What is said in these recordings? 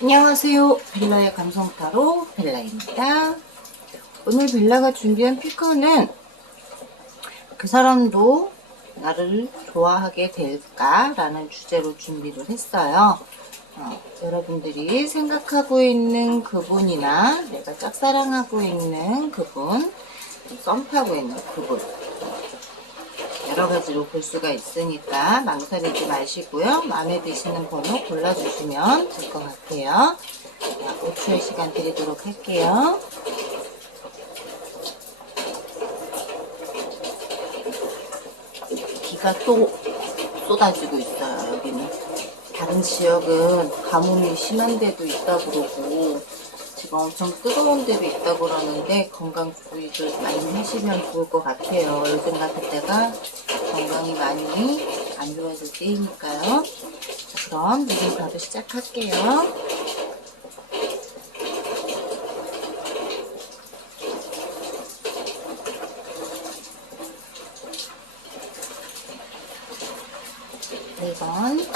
안녕하세요. 벨라의 감성타로 벨라입니다. 오늘 벨라가 준비한 피커는 그 사람도 나를 좋아하게 될까? 라는 주제로 준비를 했어요. 여러분들이 생각하고 있는 그분이나 내가 짝사랑하고 있는 그분, 썸타고 있는 그분 여러 가지로 볼 수가 있으니까 망설이지 마시고요. 마음에 드시는 번호 골라주시면 될 것 같아요. 5초의 시간 드리도록 할게요. 비가 또 쏟아지고 있어요. 여기는 다른 지역은 가뭄이 심한 데도 있다고 그러고 지금 엄청 뜨거운 데도 있다고 그러는데 건강 주의를 많이 하시면 좋을 것 같아요. 요즘 같은 때가 건강이 많이 안 좋아질 때이니까요. 자, 그럼 리딩 바로 시작할게요. 네 번.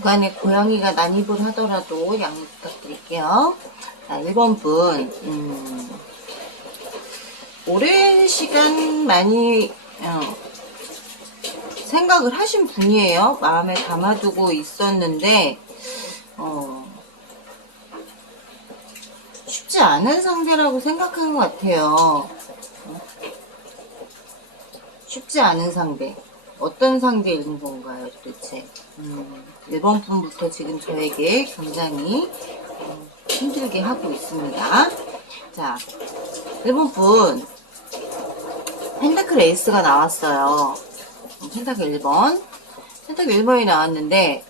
중간에 고양이가 난입을 하더라도 양해 부탁드릴게요. 자, 1번 분, 오랜 시간 많이 생각을 하신 분이에요. 마음에 담아두고 있었는데 쉽지 않은 상대라고 생각하는 것 같아요. 쉽지 않은 상대. 어떤 상대인 건가요, 도대체? 1번 분부터 지금 저에게 굉장히 힘들게 하고 있습니다. 자, 1번 분, 펜타클 에이스가 나왔어요. 펜타클 1번. 펜타클 1번이 나왔는데,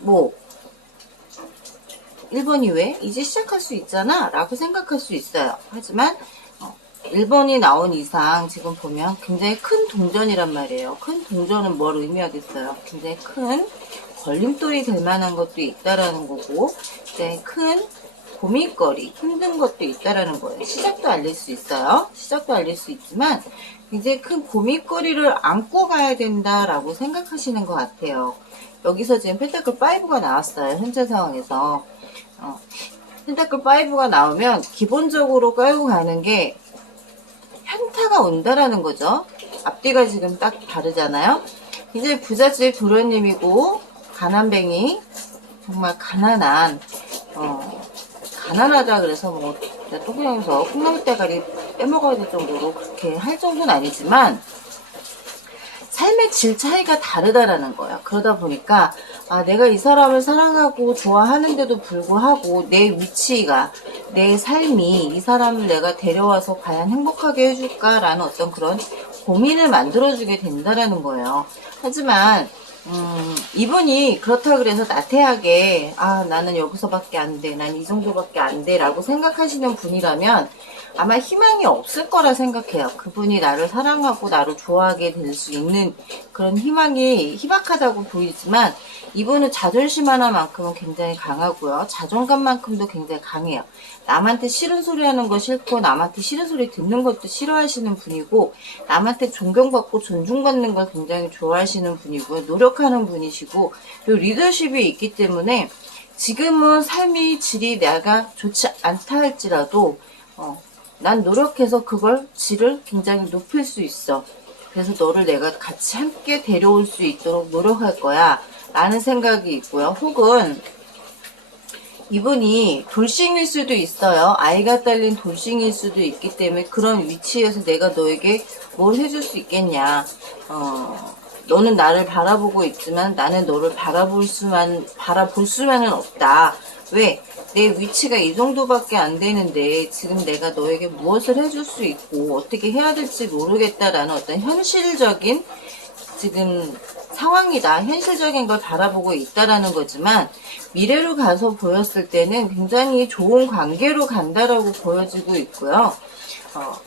1번이 왜? 이제 시작할 수 있잖아? 라고 생각할 수 있어요. 하지만, 1번이 나온 이상 지금 보면 굉장히 큰 동전이란 말이에요. 큰 동전은 뭘 의미하겠어요? 굉장히 큰 걸림돌이 될 만한 것도 있다라는 거고, 굉장히 큰 고민거리, 힘든 것도 있다라는 거예요. 시작도 알릴 수 있어요. 시작도 알릴 수 있지만 굉장히 큰 고민거리를 안고 가야 된다라고 생각하시는 것 같아요. 여기서 지금 펜타클 5가 나왔어요. 현재 상황에서. 펜타클 5가 나오면 기본적으로 끌고 가는 게 현타가 온다라는 거죠. 앞뒤가 지금 딱 다르잖아요. 이제 부잣집 도련님이고 가난뱅이, 정말 가난한 가난하다 그래서 똥구녕에서 콩나물 대가리 빼먹어야 될 정도로 그렇게 할 정도는 아니지만 삶의 질 차이가 다르다라는 거예요. 그러다 보니까 내가 이 사람을 사랑하고 좋아하는데도 불구하고 내 위치가, 내 삶이 이 사람을 내가 데려와서 과연 행복하게 해줄까라는 어떤 그런 고민을 만들어주게 된다라는 거예요. 하지만 이분이 그렇다 그래서 나태하게 나는 여기서밖에 안 돼, 난 이 정도밖에 안 돼 라고 생각하시는 분이라면 아마 희망이 없을 거라 생각해요. 그분이 나를 사랑하고 나를 좋아하게 될 수 있는 그런 희망이 희박하다고 보이지만 이분은 자존심 하나만큼은 굉장히 강하고요. 자존감만큼도 굉장히 강해요. 남한테 싫은 소리 하는 거 싫고 남한테 싫은 소리 듣는 것도 싫어하시는 분이고 남한테 존경받고 존중받는 걸 굉장히 좋아하시는 분이고요. 노력하는 분이시고 그리고 리더십이 있기 때문에 지금은 삶의 질이 내가 좋지 않다 할지라도 난 노력해서 그걸 질을 굉장히 높일 수 있어. 그래서 너를 내가 같이 함께 데려올 수 있도록 노력할 거야 라는 생각이 있고요. 혹은 이분이 돌싱일 수도 있어요. 아이가 딸린 돌싱일 수도 있기 때문에 그런 위치에서 내가 너에게 뭘 해줄 수 있겠냐. 너는 나를 바라보고 있지만 나는 너를 바라볼 수만은 없다. 왜? 내 위치가 이 정도밖에 안 되는데 지금 내가 너에게 무엇을 해줄 수 있고 어떻게 해야 될지 모르겠다라는 어떤 현실적인 지금 상황이다. 현실적인 걸 바라보고 있다라는 거지만 미래로 가서 보였을 때는 굉장히 좋은 관계로 간다라고 보여지고 있고요.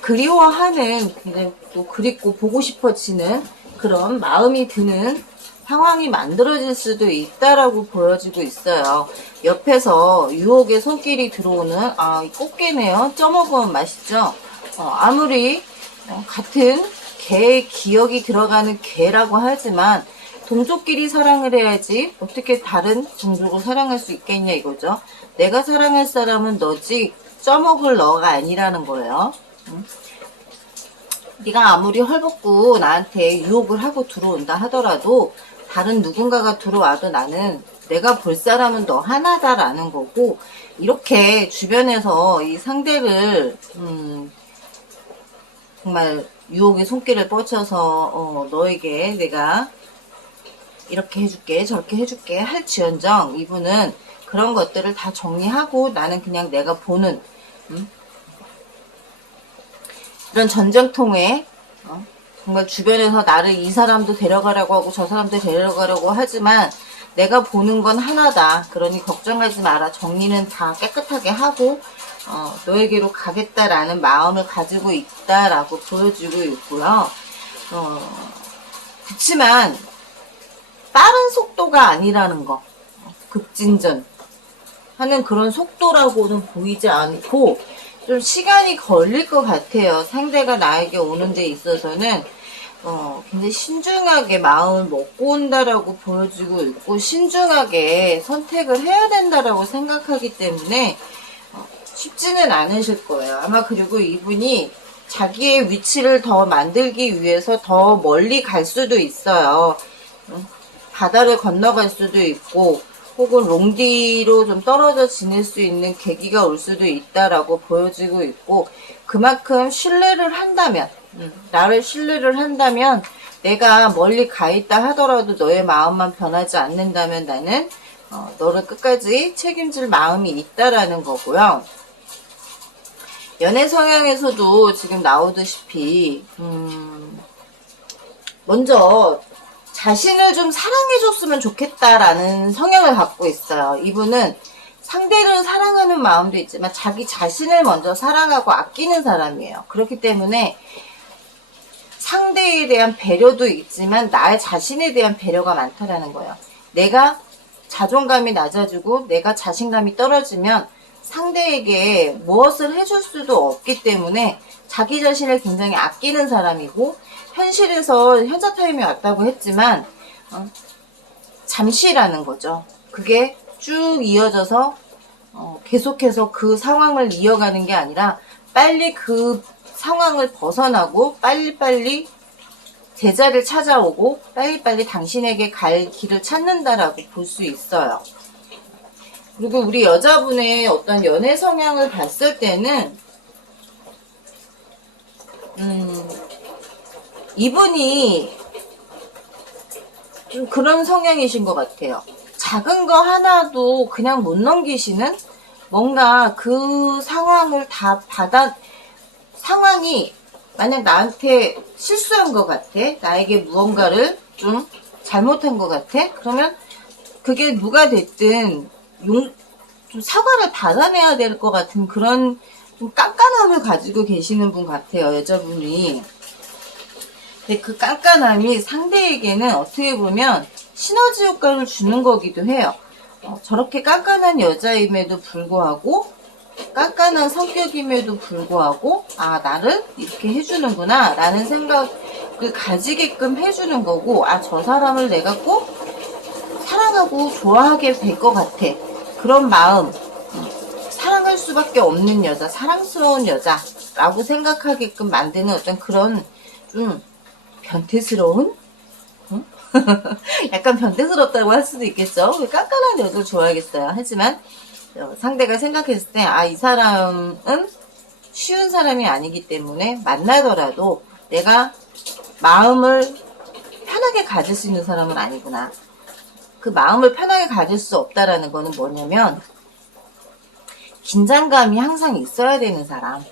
그리워하는, 굉장히 또 그립고 보고 싶어지는 그런 마음이 드는 상황이 만들어질 수도 있다라고 보여지고 있어요. 옆에서 유혹의 손길이 들어오는, 이 꽃게네요. 쪄먹으면 맛있죠? 아무리 같은 개의 기억이 들어가는 개라고 하지만 동족끼리 사랑을 해야지 어떻게 다른 종족을 사랑할 수 있겠냐 이거죠. 내가 사랑할 사람은 너지 쪄먹을 너가 아니라는 거예요. 네가 아무리 헐벗고 나한테 유혹을 하고 들어온다 하더라도 다른 누군가가 들어와도 나는 내가 볼 사람은 너 하나다라는 거고, 이렇게 주변에서 이 상대를 정말 유혹의 손길을 뻗쳐서 너에게 내가 이렇게 해줄게 저렇게 해줄게 할지언정 이분은 그런 것들을 다 정리하고 나는 그냥 내가 보는 이런 전쟁통에 정말 주변에서 나를 이 사람도 데려가라고 하고 저 사람도 데려가라고 하지만 내가 보는 건 하나다. 그러니 걱정하지 마라. 정리는 다 깨끗하게 하고 너에게로 가겠다라는 마음을 가지고 있다라고 보여지고 있고요. 그치만 빠른 속도가 아니라는 거. 급진전 하는 그런 속도라고는 보이지 않고 좀 시간이 걸릴 것 같아요. 상대가 나에게 오는 데 있어서는 굉장히 신중하게 마음을 먹고 온다라고 보여지고 있고 신중하게 선택을 해야 된다라고 생각하기 때문에 쉽지는 않으실 거예요. 아마 그리고 이분이 자기의 위치를 더 만들기 위해서 더 멀리 갈 수도 있어요. 바다를 건너갈 수도 있고 혹은 롱디로 좀 떨어져 지낼 수 있는 계기가 올 수도 있다라고 보여지고 있고 그만큼 신뢰를 한다면 나를 신뢰를 한다면 내가 멀리 가 있다 하더라도 너의 마음만 변하지 않는다면 나는 너를 끝까지 책임질 마음이 있다라는 거고요. 연애 성향에서도 지금 나오듯이 먼저 자신을 좀 사랑해줬으면 좋겠다라는 성향을 갖고 있어요. 이분은 상대를 사랑하는 마음도 있지만 자기 자신을 먼저 사랑하고 아끼는 사람이에요. 그렇기 때문에 상대에 대한 배려도 있지만 나의 자신에 대한 배려가 많다라는 거예요. 내가 자존감이 낮아지고 내가 자신감이 떨어지면 상대에게 무엇을 해줄 수도 없기 때문에 자기 자신을 굉장히 아끼는 사람이고 현실에서 현자 타임이 왔다고 했지만 잠시라는 거죠. 그게 쭉 이어져서 계속해서 그 상황을 이어가는 게 아니라 빨리 그 상황을 벗어나고 빨리빨리 제자를 찾아오고 빨리빨리 당신에게 갈 길을 찾는다라고 볼 수 있어요. 그리고 우리 여자분의 어떤 연애 성향을 봤을 때는 이분이 좀 그런 성향이신 것 같아요. 작은 거 하나도 그냥 못 넘기시는 뭔가 그 상황을 다 상황이 만약 나한테 실수한 것 같아. 나에게 무언가를 좀 잘못한 것 같아. 그러면 그게 누가 됐든 좀 사과를 받아내야 될 것 같은 그런 좀 깐깐함을 가지고 계시는 분 같아요. 여자분이. 근데 그 깐깐함이 상대에게는 어떻게 보면 시너지 효과를 주는 거기도 해요. 저렇게 깐깐한 여자임에도 불구하고 깐깐한 성격임에도 불구하고 나를 이렇게 해주는구나 라는 생각을 가지게끔 해주는 거고 저 사람을 내가 꼭 사랑하고 좋아하게 될 것 같아. 그런 마음, 사랑할 수밖에 없는 여자, 사랑스러운 여자라고 생각하게끔 만드는 어떤 그런 좀 변태스러운? 약간 변태스럽다고 할 수도 있겠죠. 깐깐한 여자를 좋아하겠어요. 하지만 상대가 생각했을 때 이 사람은 쉬운 사람이 아니기 때문에 만나더라도 내가 마음을 편하게 가질 수 있는 사람은 아니구나. 그 마음을 편하게 가질 수 없다라는 거는 뭐냐면 긴장감이 항상 있어야 되는 사람.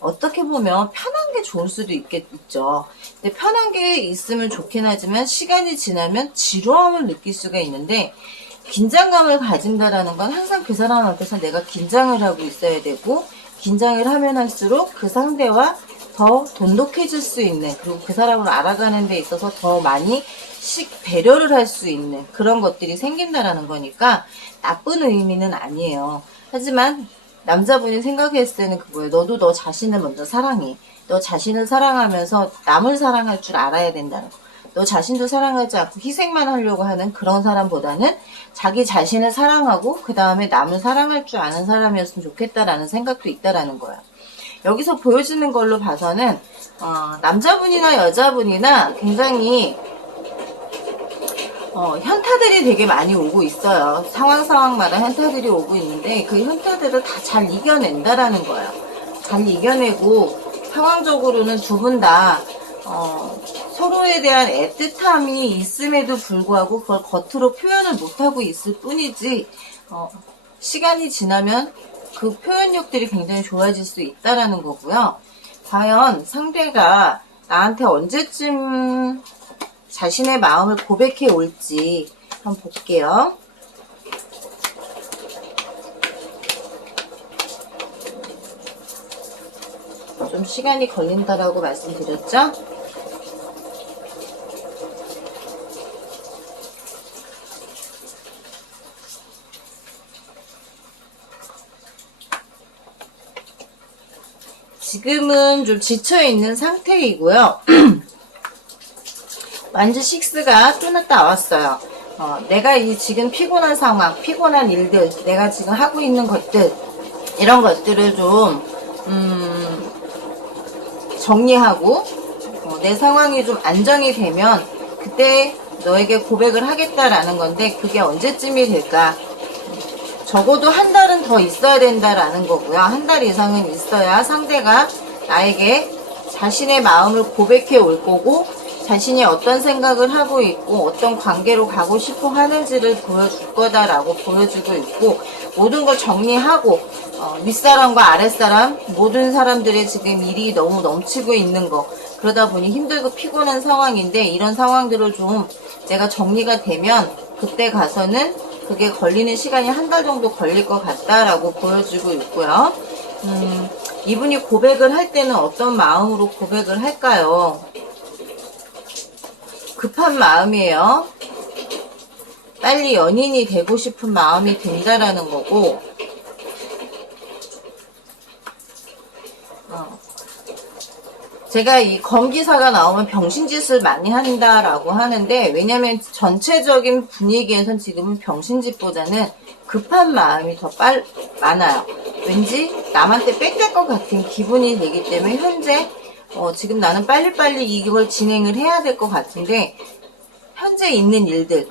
어떻게 보면 편한 게 좋을 수도 있죠. 근데 편한 게 있으면 좋긴 하지만 시간이 지나면 지루함을 느낄 수가 있는데, 긴장감을 가진다라는 건 항상 그 사람 앞에서 내가 긴장을 하고 있어야 되고, 긴장을 하면 할수록 그 상대와 더 돈독해질 수 있는, 그리고 그 사람을 알아가는 데 있어서 더 많이 배려를 할 수 있는 그런 것들이 생긴다라는 거니까 나쁜 의미는 아니에요. 하지만 남자분이 생각했을 때는 그거예요. 너도 너 자신을 먼저 사랑해. 너 자신을 사랑하면서 남을 사랑할 줄 알아야 된다는 거. 너 자신도 사랑하지 않고 희생만 하려고 하는 그런 사람보다는 자기 자신을 사랑하고 그 다음에 남을 사랑할 줄 아는 사람이었으면 좋겠다라는 생각도 있다라는 거예요. 여기서 보여지는 걸로 봐서는 남자분이나 여자분이나 굉장히 현타들이 되게 많이 오고 있어요. 상황마다 현타들이 오고 있는데 그 현타들을 다 잘 이겨낸다라는 거예요. 잘 이겨내고 상황적으로는 두 분 다 서로에 대한 애틋함이 있음에도 불구하고 그걸 겉으로 표현을 못하고 있을 뿐이지 시간이 지나면 그 표현력들이 굉장히 좋아질 수 있다라는 거고요. 과연 상대가 나한테 언제쯤 자신의 마음을 고백해 올지 한번 볼게요. 좀 시간이 걸린다라고 말씀드렸죠? 지금은 좀 지쳐있는 상태이고요. 완즈 6가 또 나왔어요. 내가 지금 피곤한 상황, 피곤한 일들, 내가 지금 하고 있는 것들, 이런 것들을 좀 정리하고 내 상황이 좀 안정이 되면 그때 너에게 고백을 하겠다라는 건데 그게 언제쯤이 될까? 적어도 한 달은 더 있어야 된다라는 거고요. 한 달 이상은 있어야 상대가 나에게 자신의 마음을 고백해 올 거고 자신이 어떤 생각을 하고 있고 어떤 관계로 가고 싶어 하는지를 보여줄 거다라고 보여주고 있고, 모든 걸 정리하고 윗사람과 아랫사람 모든 사람들의 지금 일이 너무 넘치고 있는 거, 그러다 보니 힘들고 피곤한 상황인데 이런 상황들을 좀 내가 정리가 되면 그때 가서는 그게 걸리는 시간이 한 달 정도 걸릴 것 같다라고 보여주고 있고요. 이분이 고백을 할 때는 어떤 마음으로 고백을 할까요? 급한 마음이에요. 빨리 연인이 되고 싶은 마음이 든다라는 거고, 제가 이 검기사가 나오면 병신짓을 많이 한다라고 하는데, 왜냐면 전체적인 분위기에선 지금은 병신짓보다는 급한 마음이 더 많아요. 왠지 남한테 뺏길 것 같은 기분이 되기 때문에 현재 지금 나는 빨리빨리 이걸 진행을 해야 될 것 같은데, 현재 있는 일들,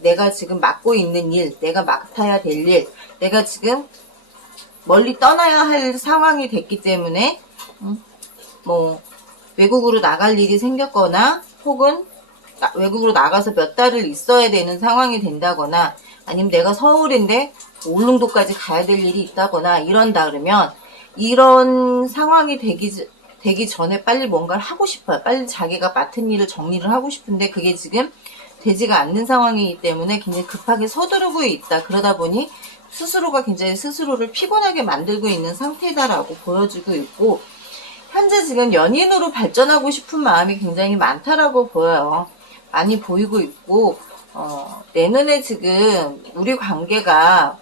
내가 지금 맡고 있는 일, 내가 맡아야 될 일, 내가 지금 멀리 떠나야 할 상황이 됐기 때문에 외국으로 나갈 일이 생겼거나 혹은 외국으로 나가서 몇 달을 있어야 되는 상황이 된다거나, 아니면 내가 서울인데 울릉도까지 가야 될 일이 있다거나 이런다 그러면, 이런 상황이 되기 전에 빨리 뭔가를 하고 싶어요. 빨리 자기가 맡은 일을 정리를 하고 싶은데 그게 지금 되지가 않는 상황이기 때문에 굉장히 급하게 서두르고 있다. 그러다 보니 스스로가 굉장히 스스로를 피곤하게 만들고 있는 상태다라고 보여주고 있고, 현재 지금 연인으로 발전하고 싶은 마음이 굉장히 많다라고 보여요. 많이 보이고 있고, 내 눈에 지금 우리 관계가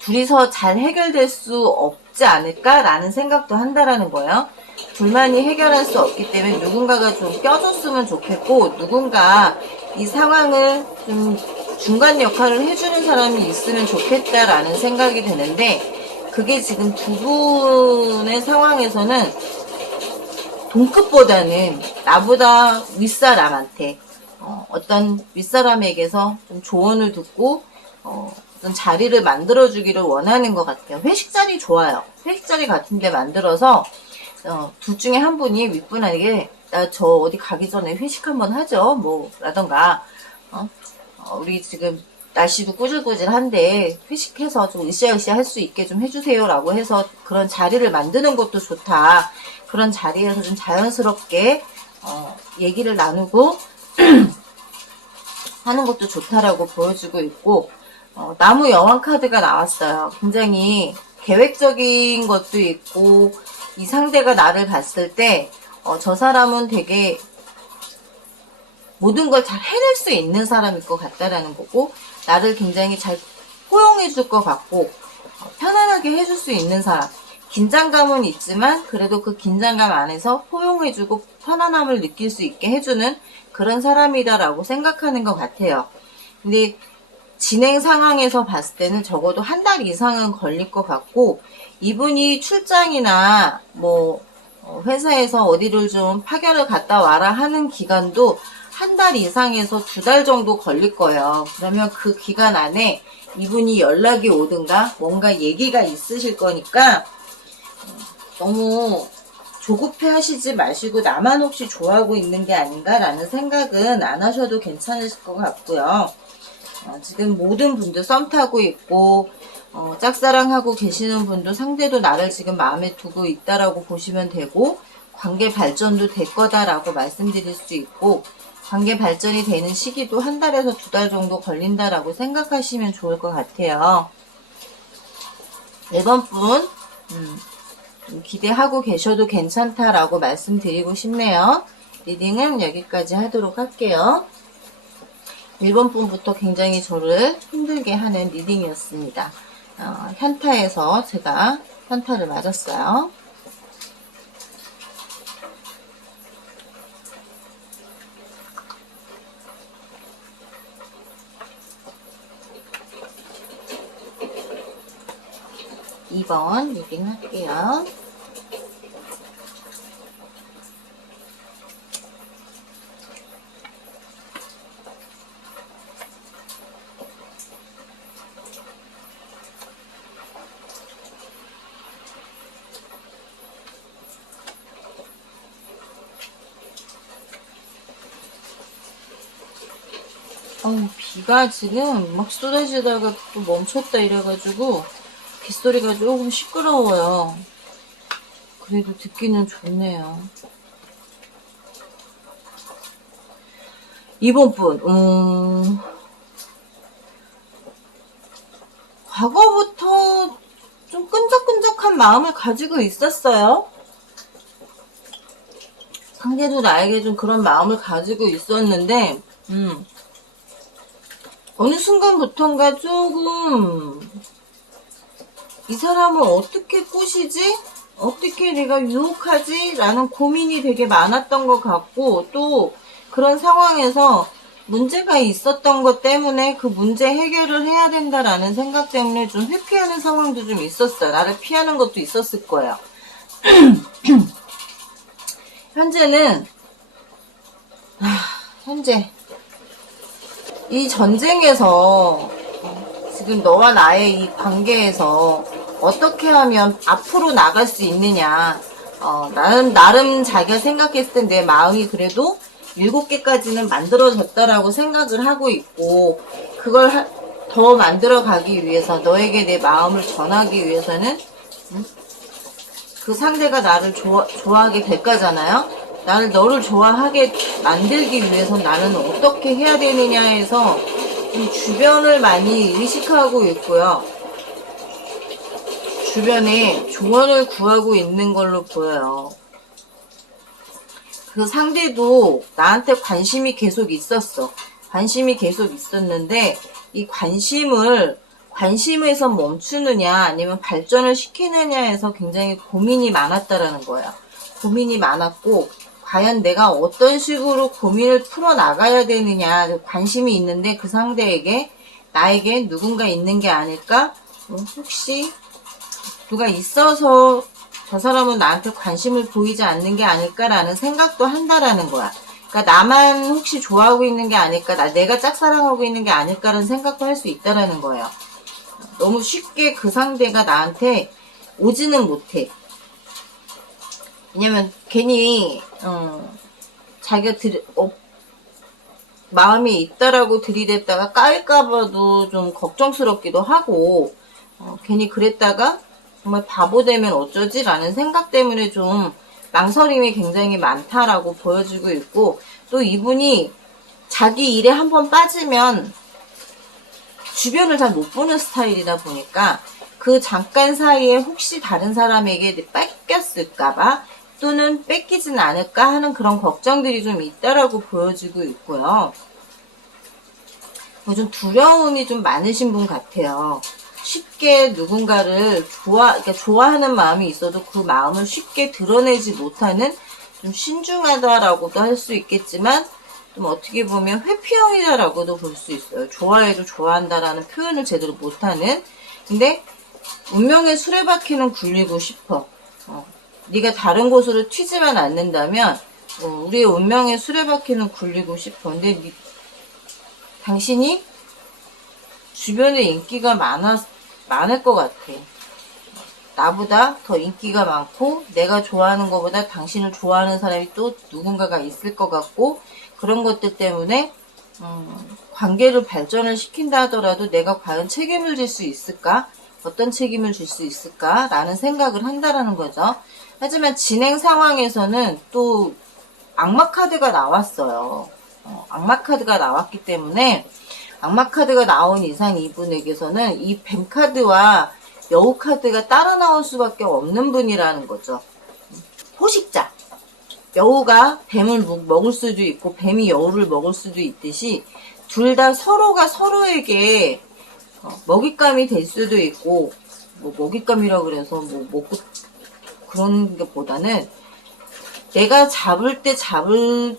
둘이서 잘 해결될 수 없지 않을까라는 생각도 한다라는 거예요. 둘만이 해결할 수 없기 때문에 누군가가 좀 껴줬으면 좋겠고, 누군가 이 상황을 좀 중간 역할을 해주는 사람이 있으면 좋겠다라는 생각이 드는데, 그게 지금 두 분의 상황에서는 동급보다는 나보다 윗사람한테 어떤 윗사람에게서 좀 조언을 듣고 어떤 자리를 만들어주기를 원하는 것 같아요. 회식 자리 좋아요. 회식 자리 같은 데 만들어서 둘 중에 한 분이 윗분에게 나 저 어디 가기 전에 회식 한번 하죠. 라던가 우리 지금 날씨도 꾸질꾸질한데 회식해서 좀 으쌰으쌰 할 수 있게 좀 해주세요 라고 해서 그런 자리를 만드는 것도 좋다. 그런 자리에서 좀 자연스럽게 얘기를 나누고 하는 것도 좋다라고 보여주고 있고, 나무 여왕 카드가 나왔어요. 굉장히 계획적인 것도 있고, 이 상대가 나를 봤을 때 저 사람은 되게 모든 걸 잘 해낼 수 있는 사람일 것 같다라는 거고, 나를 굉장히 잘 포용해 줄 것 같고, 편안하게 해줄 수 있는 사람. 긴장감은 있지만 그래도 그 긴장감 안에서 포용해주고 편안함을 느낄 수 있게 해주는 그런 사람이다라고 생각하는 것 같아요. 근데 진행 상황에서 봤을 때는 적어도 한 달 이상은 걸릴 것 같고, 이분이 출장이나 뭐 회사에서 어디를 좀 파견을 갔다 와라 하는 기간도 한 달 이상에서 2달 정도 걸릴 거예요. 그러면 그 기간 안에 이분이 연락이 오든가 뭔가 얘기가 있으실 거니까 너무 조급해 하시지 마시고 나만 혹시 좋아하고 있는 게 아닌가라는 생각은 안 하셔도 괜찮으실 것 같고요. 지금 모든 분들 썸 타고 있고 짝사랑하고 계시는 분도 상대도 나를 지금 마음에 두고 있다라고 보시면 되고, 관계 발전도 될 거다라고 말씀드릴 수 있고, 관계 발전이 되는 시기도 한 달에서 2달 정도 걸린다라고 생각하시면 좋을 것 같아요. 4번 분 기대하고 계셔도 괜찮다라고 말씀드리고 싶네요. 리딩은 여기까지 하도록 할게요. 1번 분부터 굉장히 저를 힘들게 하는 리딩이었습니다. 현타에서 제가 현타를 맞았어요. (2번) 리딩 할게요. 비가 지금 막 쏟아지다가 또 멈췄다 이래가지고 빗소리가 조금 시끄러워요. 그래도 듣기는 좋네요. 2번 분, 과거부터 좀 끈적끈적한 마음을 가지고 있었어요. 상대도 나에게 좀 그런 마음을 가지고 있었는데, 어느 순간부턴가 조금 이 사람을 어떻게 꼬시지? 어떻게 내가 유혹하지? 라는 고민이 되게 많았던 것 같고, 또 그런 상황에서 문제가 있었던 것 때문에 그 문제 해결을 해야 된다라는 생각 때문에 좀 회피하는 상황도 좀 있었어요. 나를 피하는 것도 있었을 거예요. 현재는 현재 이 전쟁에서 지금 너와 나의 이 관계에서 어떻게 하면 앞으로 나갈 수 있느냐, 나름 자기가 생각했을 때 내 마음이 그래도 7개까지는 만들어졌다라고 생각을 하고 있고, 그걸 더 만들어 가기 위해서 너에게 내 마음을 전하기 위해서는 그 상대가 나를 좋아하게 될 거잖아요. 너를 좋아하게 만들기 위해서 나는 어떻게 해야 되느냐 해서 좀 주변을 많이 의식하고 있고요. 주변에 조언을 구하고 있는 걸로 보여요. 그 상대도 나한테 관심이 계속 있었어. 관심이 계속 있었는데 이 관심에서 멈추느냐 아니면 발전을 시키느냐에서 굉장히 고민이 많았다라는 거예요. 고민이 많았고, 과연 내가 어떤 식으로 고민을 풀어나가야 되느냐, 관심이 있는데 그 상대에게 나에게 누군가 있는 게 아닐까? 혹시 누가 있어서 저 사람은 나한테 관심을 보이지 않는 게 아닐까라는 생각도 한다라는 거야. 그러니까 나만 혹시 좋아하고 있는 게 아닐까, 내가 짝사랑하고 있는 게 아닐까라는 생각도 할 수 있다라는 거예요. 너무 쉽게 그 상대가 나한테 오지는 못해. 왜냐면 괜히 자기가 마음이 있다라고 들이댔다가 까일까봐도 좀 걱정스럽기도 하고, 괜히 그랬다가 정말 바보 되면 어쩌지? 라는 생각 때문에 좀 망설임이 굉장히 많다라고 보여지고 있고, 또 이분이 자기 일에 한번 빠지면 주변을 잘 못 보는 스타일이다 보니까 그 잠깐 사이에 혹시 다른 사람에게 뺏겼을까봐 또는 뺏기진 않을까 하는 그런 걱정들이 좀 있다라고 보여지고 있고요. 좀 두려움이 좀 많으신 분 같아요. 쉽게 누군가를 그러니까 좋아하는 마음이 있어도 그 마음을 쉽게 드러내지 못하는 좀 신중하다라고도 할 수 있겠지만 좀 어떻게 보면 회피형이다라고도 볼 수 있어요. 좋아해도 좋아한다라는 표현을 제대로 못하는. 근데 운명의 수레바퀴는 굴리고 싶어. 네가 다른 곳으로 튀지만 않는다면 우리의 운명의 수레바퀴는 굴리고 싶어. 근데 당신이 주변에 인기가 많을 것 같아. 나보다 더 인기가 많고 내가 좋아하는 것보다 당신을 좋아하는 사람이 또 누군가가 있을 것 같고, 그런 것들 때문에 관계를 발전을 시킨다 하더라도 내가 과연 책임을 질 수 있을까? 어떤 책임을 질 수 있을까? 라는 생각을 한다라는 거죠. 하지만 진행 상황에서는 또 악마 카드가 나왔어요. 악마 카드가 나왔기 때문에 악마 카드가 나온 이상 이분에게서는 이 뱀 카드와 여우 카드가 따라 나올 수밖에 없는 분이라는 거죠. 포식자. 여우가 뱀을 먹을 수도 있고 뱀이 여우를 먹을 수도 있듯이 둘 다 서로가 서로에게 먹잇감이 될 수도 있고, 뭐 먹잇감이라 그래서 뭐 먹고 그런 것보다는 내가 잡을 때 잡는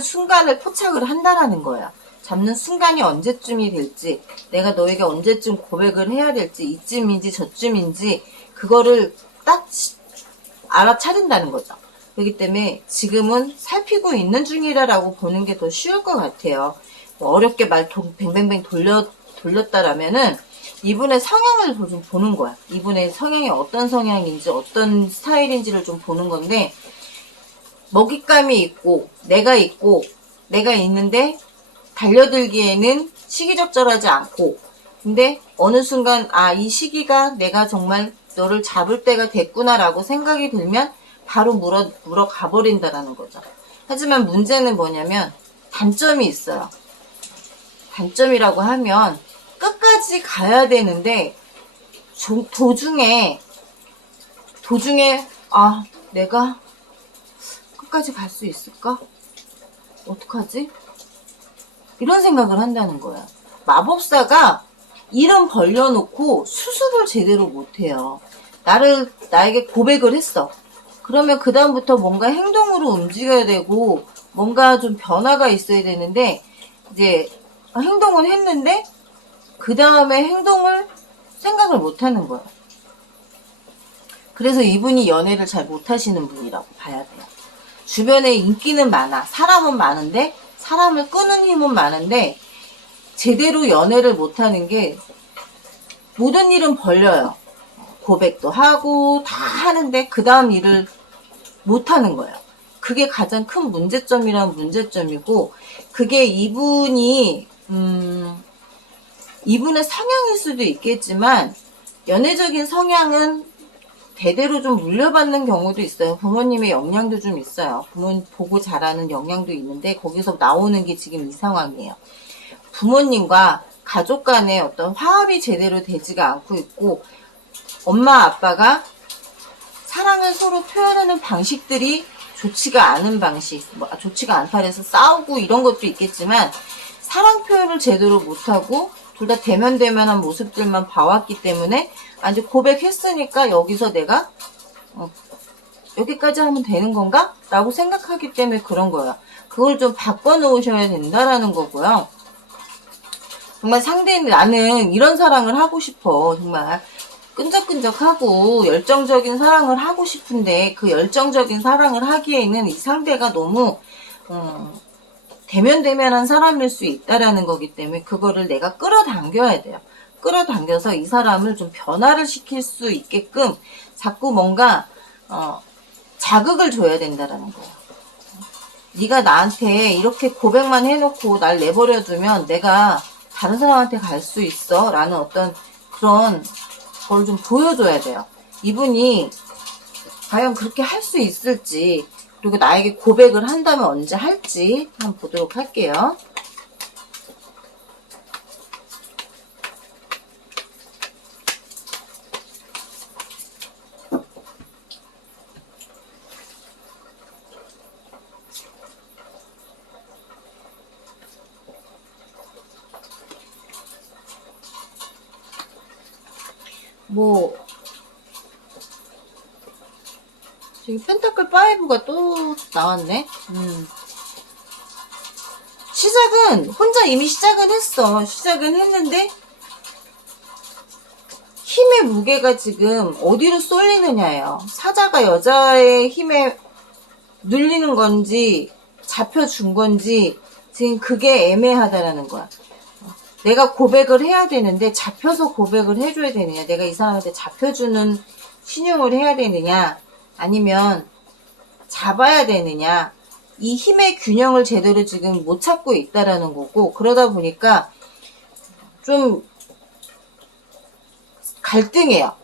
순간을 포착을 한다라는 거야. 잡는 순간이 언제쯤이 될지, 내가 너에게 언제쯤 고백을 해야 될지, 이쯤인지 저쯤인지 그거를 딱 알아차린다는 거죠. 그렇기 때문에 지금은 살피고 있는 중이라고 보는 게 더 쉬울 것 같아요. 뭐 어렵게 말 뱅뱅뱅 돌렸다라면은 이분의 성향을 좀 보는 거야. 이분의 성향이 어떤 성향인지 어떤 스타일인지를 좀 보는 건데, 먹잇감이 있고 내가 있는데 달려들기에는 시기적절하지 않고, 근데 어느 순간 이 시기가 내가 정말 너를 잡을 때가 됐구나라고 생각이 들면 바로 물어 가버린다라는 거죠. 하지만 문제는 뭐냐면 단점이 있어요. 단점이라고 하면 끝까지 가야 되는데 도중에 내가 끝까지 갈 수 있을까? 어떡하지? 이런 생각을 한다는 거야. 마법사가 이름 벌려놓고 수습을 제대로 못해요. 나에게 고백을 했어. 그러면 그 다음부터 뭔가 행동으로 움직여야 되고 뭔가 좀 변화가 있어야 되는데, 이제 행동을 했는데 그 다음에 행동을 생각을 못하는 거야. 그래서 이분이 연애를 잘 못하시는 분이라고 봐야 돼요. 주변에 인기는 많아. 사람은 많은데, 사람을 끄는 힘은 많은데 제대로 연애를 못하는 게, 모든 일은 벌려요. 고백도 하고 다 하는데 그 다음 일을 못하는 거예요. 그게 가장 큰 문제점이란 문제점이고, 그게 이분의 성향일 수도 있겠지만 연애적인 성향은 대대로 좀 물려받는 경우도 있어요. 부모님의 영향도 좀 있어요. 부모 보고 자라는 영향도 있는데 거기서 나오는 게 지금 이 상황이에요. 부모님과 가족 간의 어떤 화합이 제대로 되지가 않고 있고, 엄마 아빠가 사랑을 서로 표현하는 방식들이 좋지가 않은 방식, 좋지가 않다 해서 싸우고 이런 것도 있겠지만 사랑 표현을 제대로 못하고 둘 다 대면대면한 모습들만 봐왔기 때문에 이제 고백했으니까 여기서 내가 여기까지 하면 되는 건가? 라고 생각하기 때문에 그런 거야. 그걸 좀 바꿔놓으셔야 된다라는 거고요. 정말 상대인, 나는 이런 사랑을 하고 싶어. 정말 끈적끈적하고 열정적인 사랑을 하고 싶은데 그 열정적인 사랑을 하기에는 이 상대가 너무 대면대면한 사람일 수 있다라는 거기 때문에 그거를 내가 끌어당겨야 돼요. 끌어당겨서 이 사람을 좀 변화를 시킬 수 있게끔 자꾸 뭔가 자극을 줘야 된다라는 거예요. 네가 나한테 이렇게 고백만 해놓고 날 내버려두면 내가 다른 사람한테 갈 수 있어 라는 어떤 그런 걸 좀 보여줘야 돼요. 이분이 과연 그렇게 할 수 있을지, 그리고 나에게 고백을 한다면 언제 할지 한번 보도록 할게요. 뭐 지금 펜타클 5가 또 나왔네. 시작은 혼자 이미 시작은 했어. 시작은 했는데 힘의 무게가 지금 어디로 쏠리느냐예요. 사자가 여자의 힘에 눌리는 건지 잡혀준 건지 지금 그게 애매하다라는 거야. 내가 고백을 해야 되는데 잡혀서 고백을 해줘야 되느냐, 내가 이 사람한테 잡혀주는 신용을 해야 되느냐, 아니면 잡아야 되느냐, 이 힘의 균형을 제대로 지금 못 찾고 있다라는 거고, 그러다 보니까 좀 갈등해요.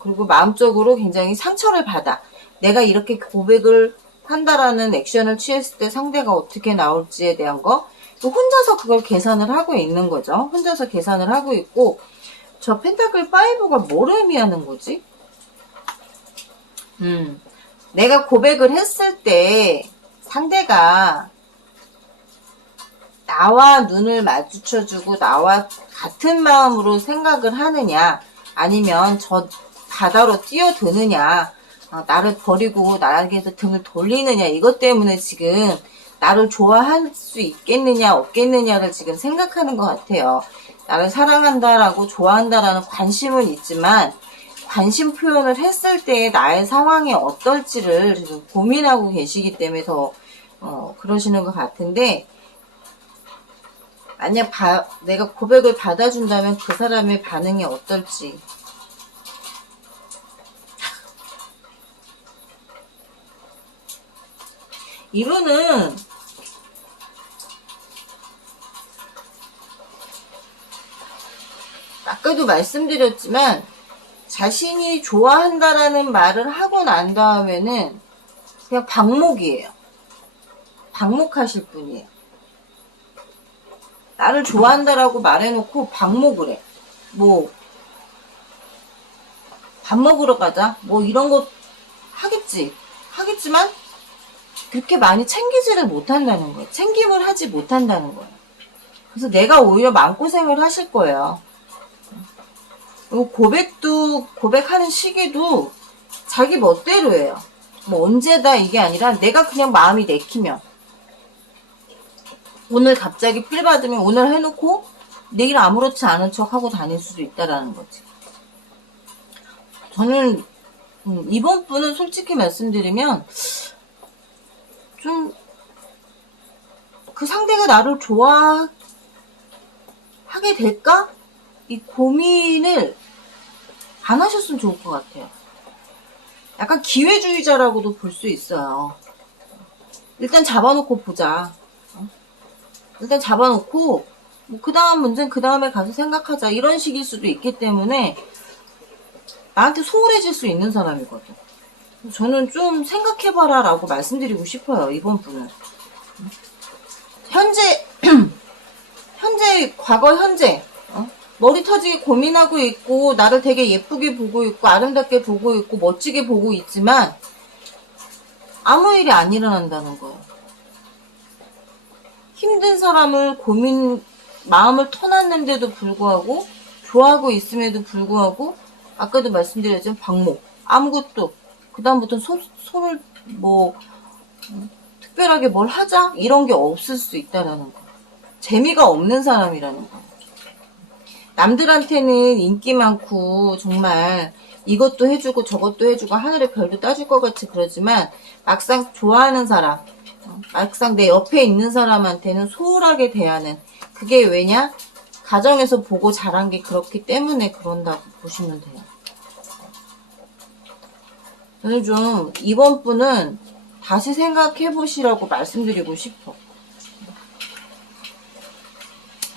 그리고 마음적으로 굉장히 상처를 받아. 내가 이렇게 고백을 한다라는 액션을 취했을 때 상대가 어떻게 나올지에 대한 거, 혼자서 그걸 계산을 하고 있는 거죠. 혼자서 계산을 하고 있고, 저 펜타클 5가 뭘 의미하는 거지? 내가 고백을 했을 때 상대가 나와 눈을 마주쳐주고 나와 같은 마음으로 생각을 하느냐, 아니면 저 바다로 뛰어드느냐, 나를 버리고 나에게서 등을 돌리느냐, 이것 때문에 지금 나를 좋아할 수 있겠느냐 없겠느냐를 지금 생각하는 것 같아요. 나를 사랑한다라고 좋아한다라는 관심은 있지만 관심 표현을 했을 때 나의 상황이 어떨지를 지금 고민하고 계시기 때문에 더 그러시는 것 같은데, 만약 내가 고백을 받아준다면 그 사람의 반응이 어떨지. 이분은 아까도 말씀드렸지만 자신이 좋아한다라는 말을 하고 난 다음에는 그냥 방목이에요. 방목하실 분이에요. 나를 좋아한다라고 말해놓고 방목을 해. 뭐 밥 먹으러 가자, 뭐 이런 거 하겠지만 그렇게 많이 챙기지를 못한다는 거예요. 챙김을 하지 못한다는 거예요. 그래서 내가 오히려 마음고생을 하실 거예요. 그리고 고백하는 시기도 자기 멋대로 해요. 뭐 언제다 이게 아니라 내가 그냥 마음이 내키면, 오늘 갑자기 필 받으면 오늘 해놓고 내일 아무렇지 않은 척 하고 다닐 수도 있다라는 거지. 저는 이번 분은 솔직히 말씀드리면 좀 그 상대가 나를 좋아하게 될까? 이 고민을 안 하셨으면 좋을 것 같아요. 약간 기회주의자라고도 볼 수 있어요. 일단 잡아놓고 보자. 일단 잡아놓고 뭐 그 다음 문제는 그 다음에 가서 생각하자, 이런 식일 수도 있기 때문에 나한테 소홀해질 수 있는 사람이거든. 저는 좀 생각해봐라 라고 말씀드리고 싶어요. 이번 분은 과거 현재 머리 터지게 고민하고 있고, 나를 되게 예쁘게 보고 있고 아름답게 보고 있고 멋지게 보고 있지만 아무 일이 안 일어난다는 거예요. 힘든 사람을 마음을 터놨는데도 불구하고, 좋아하고 있음에도 불구하고, 아까도 말씀드렸지만 방목, 아무것도, 그 다음부터는 손을 특별하게 뭘 하자? 이런 게 없을 수 있다라는 거. 재미가 없는 사람이라는 거. 남들한테는 인기 많고 정말 이것도 해주고 저것도 해주고 하늘의 별도 따줄 것 같이 그러지만, 막상 좋아하는 사람, 막상 내 옆에 있는 사람한테는 소홀하게 대하는, 그게 왜냐? 가정에서 보고 자란 게 그렇기 때문에 그런다고 보시면 돼요. 저는 좀 이번 분은 다시 생각해 보시라고 말씀드리고 싶어.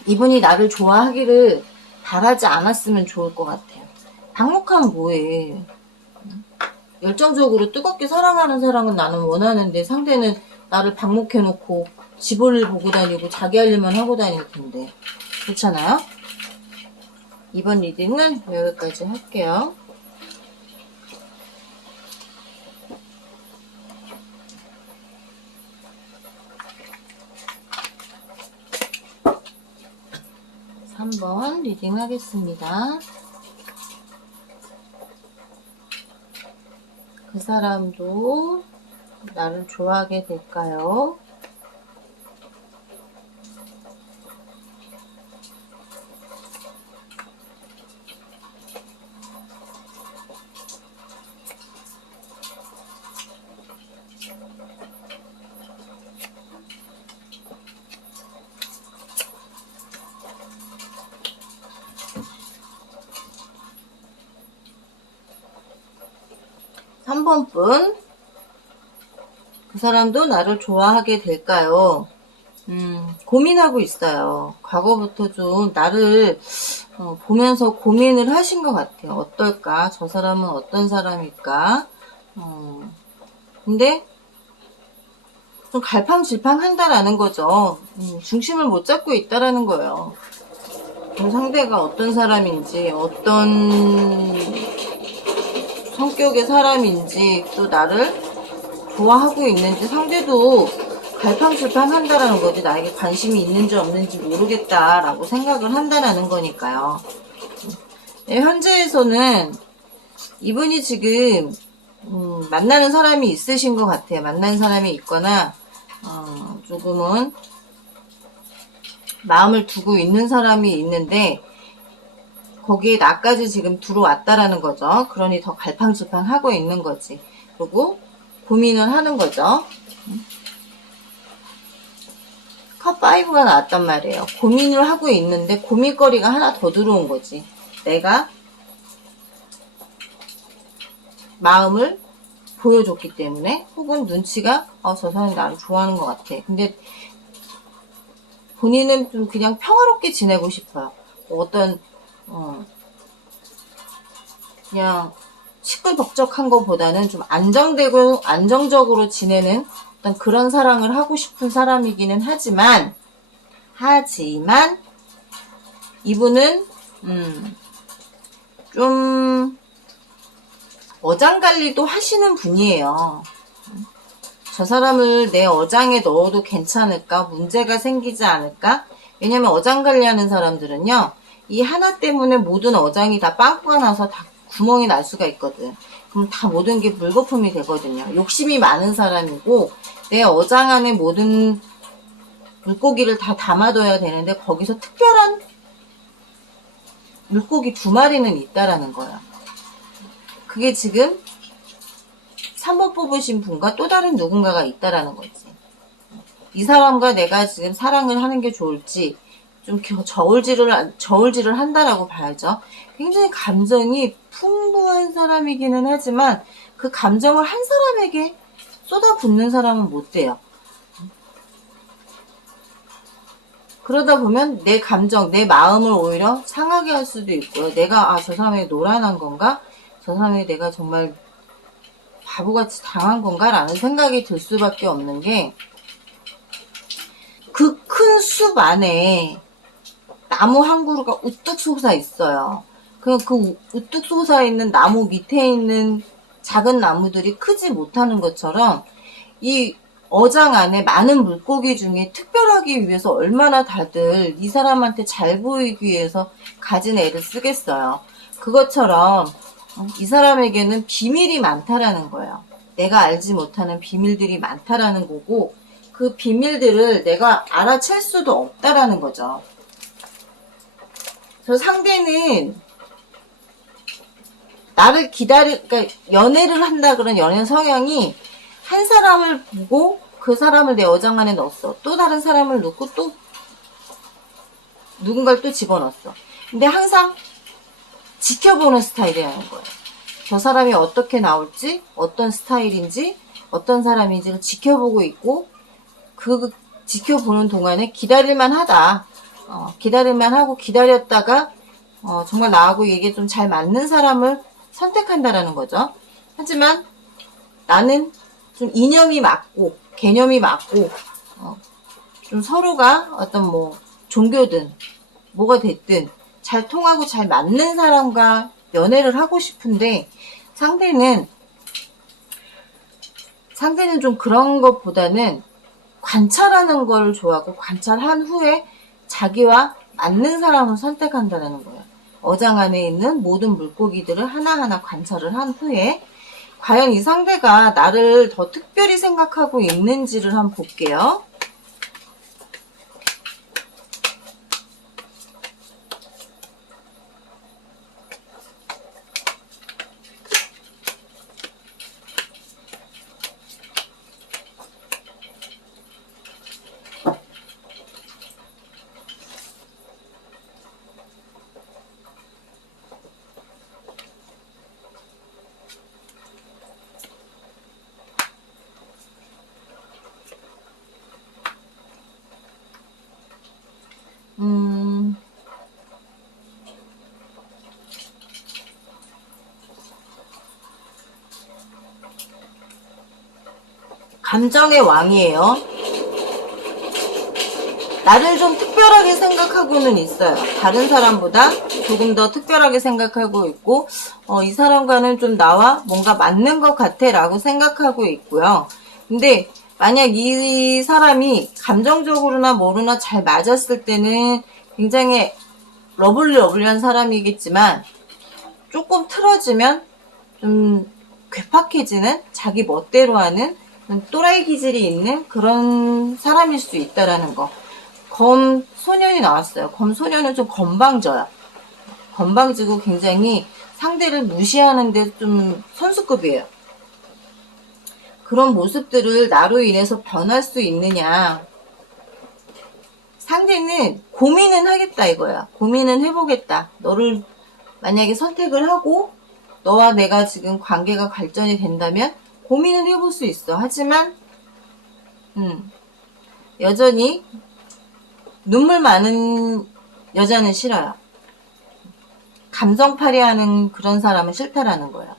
이분이 나를 좋아하기를 바라지 않았으면 좋을 것 같아요. 방목하면 뭐해. 열정적으로 뜨겁게 사랑하는 사람은 나는 원하는데 상대는 나를 방목해놓고 집을 보고 다니고 자기 할 일만 하고 다닐 텐데. 그렇잖아요? 이번 리딩은 여기까지 할게요. 한번 리딩 하겠습니다. 그 사람도 나를 좋아하게 될까요? 3번 분, 그 사람도 나를 좋아하게 될까요? 고민하고 있어요. 과거부터 좀 나를 보면서 고민을 하신 것 같아요. 어떨까? 저 사람은 어떤 사람일까? 근데 좀 갈팡질팡 한다라는 거죠. 중심을 못 잡고 있다라는 거예요. 그 상대가 어떤 사람인지, 어떤 성격의 사람인지, 또 나를 좋아하고 있는지 상대도 갈팡질팡 한다라는 거지. 나에게 관심이 있는지 없는지 모르겠다라고 생각을 한다라는 거니까요. 네, 현재에서는 이분이 지금 만나는 사람이 있으신 것 같아요. 만나는 사람이 있거나 조금은 마음을 두고 있는 사람이 있는데 거기에 나까지 지금 들어왔다라는 거죠. 그러니 더 갈팡질팡 하고 있는 거지. 그리고 고민을 하는 거죠. 컵5가 나왔단 말이에요. 고민을 하고 있는데 고민거리가 하나 더 들어온 거지. 내가 마음을 보여줬기 때문에, 혹은 눈치가 저 사람이 나를 좋아하는 것 같아. 근데 본인은 좀 그냥 평화롭게 지내고 싶어요. 어떤 그냥 시끌벅적한 것보다는 좀 안정되고 안정적으로 지내는 어떤 그런 사랑을 하고 싶은 사람이기는 하지만 이분은 좀 어장관리도 하시는 분이에요. 저 사람을 내 어장에 넣어도 괜찮을까? 문제가 생기지 않을까? 왜냐면 어장관리하는 사람들은요, 이 하나 때문에 모든 어장이 다 빵꾸가 나서 다 구멍이 날 수가 있거든. 그럼 다 모든 게 물거품이 되거든요. 욕심이 많은 사람이고, 내 어장 안에 모든 물고기를 다 담아둬야 되는데, 거기서 특별한 물고기 2마리는 있다라는 거야. 그게 지금 3번 뽑으신 분과 또 다른 누군가가 있다라는 거지. 이 사람과 내가 지금 사랑을 하는 게 좋을지, 좀 저울질을 한다라고 봐야죠. 굉장히 감정이 풍부한 사람이기는 하지만 그 감정을 한 사람에게 쏟아붓는 사람은 못 돼요. 그러다 보면 내 감정, 내 마음을 오히려 상하게 할 수도 있고요. 내가 저 사람에게 노란한 건가? 저 사람에게 내가 정말 바보같이 당한 건가? 라는 생각이 들 수밖에 없는 게, 그 큰 숲 안에 나무 한 그루가 우뚝 솟아 있어요. 그 우뚝 솟아 있는 나무 밑에 있는 작은 나무들이 크지 못하는 것처럼 이 어장 안에 많은 물고기 중에 특별하기 위해서 얼마나 다들 이 사람한테 잘 보이기 위해서 가진 애를 쓰겠어요. 그것처럼 이 사람에게는 비밀이 많다라는 거예요. 내가 알지 못하는 비밀들이 많다라는 거고, 그 비밀들을 내가 알아챌 수도 없다라는 거죠. 그래서 상대는 나를 그러니까 연애를 한다 그런 연애 성향이, 한 사람을 보고 그 사람을 내 어장 안에 넣었어. 또 다른 사람을 넣고 또 누군가를 또 집어넣었어. 근데 항상 지켜보는 스타일이라는 거예요. 저 사람이 어떻게 나올지, 어떤 스타일인지, 어떤 사람인지를 지켜보고 있고, 그 지켜보는 동안에 기다릴만 하다. 기다릴만 하고 기다렸다가 정말 나하고 이게 좀 잘 맞는 사람을 선택한다라는 거죠. 하지만 나는 좀 이념이 맞고 개념이 맞고 좀 서로가 어떤 뭐 종교든 뭐가 됐든 잘 통하고 잘 맞는 사람과 연애를 하고 싶은데 상대는 좀 그런 것보다는 관찰하는 걸 좋아하고 관찰한 후에 자기와 맞는 사람을 선택한다는 거예요. 어장 안에 있는 모든 물고기들을 하나하나 관찰을 한 후에 과연 이 상대가 나를 더 특별히 생각하고 있는지를 한번 볼게요. 감정의 왕이에요. 나를 좀 특별하게 생각하고는 있어요. 다른 사람보다 조금 더 특별하게 생각하고 있고 이 사람과는 좀 나와 뭔가 맞는 것 같아 라고 생각하고 있고요. 근데 만약 이 사람이 감정적으로나 뭐로나 잘 맞았을 때는 굉장히 러블리한 사람이겠지만 조금 틀어지면 좀 괴팍해지는 자기 멋대로 하는 또라이 기질이 있는 그런 사람일 수 있다라는 거. 검소년이 나왔어요. 검소년은 좀 건방져요. 건방지고 굉장히 상대를 무시하는데 좀 선수급이에요. 그런 모습들을 나로 인해서 변할 수 있느냐. 상대는 고민은 하겠다 이거야. 고민은 해보겠다. 너를 만약에 선택을 하고 너와 내가 지금 관계가 발전이 된다면 고민은 해볼 수 있어. 하지만 여전히 눈물 많은 여자는 싫어요. 감정파리하는 그런 사람은 싫다라는 거예요.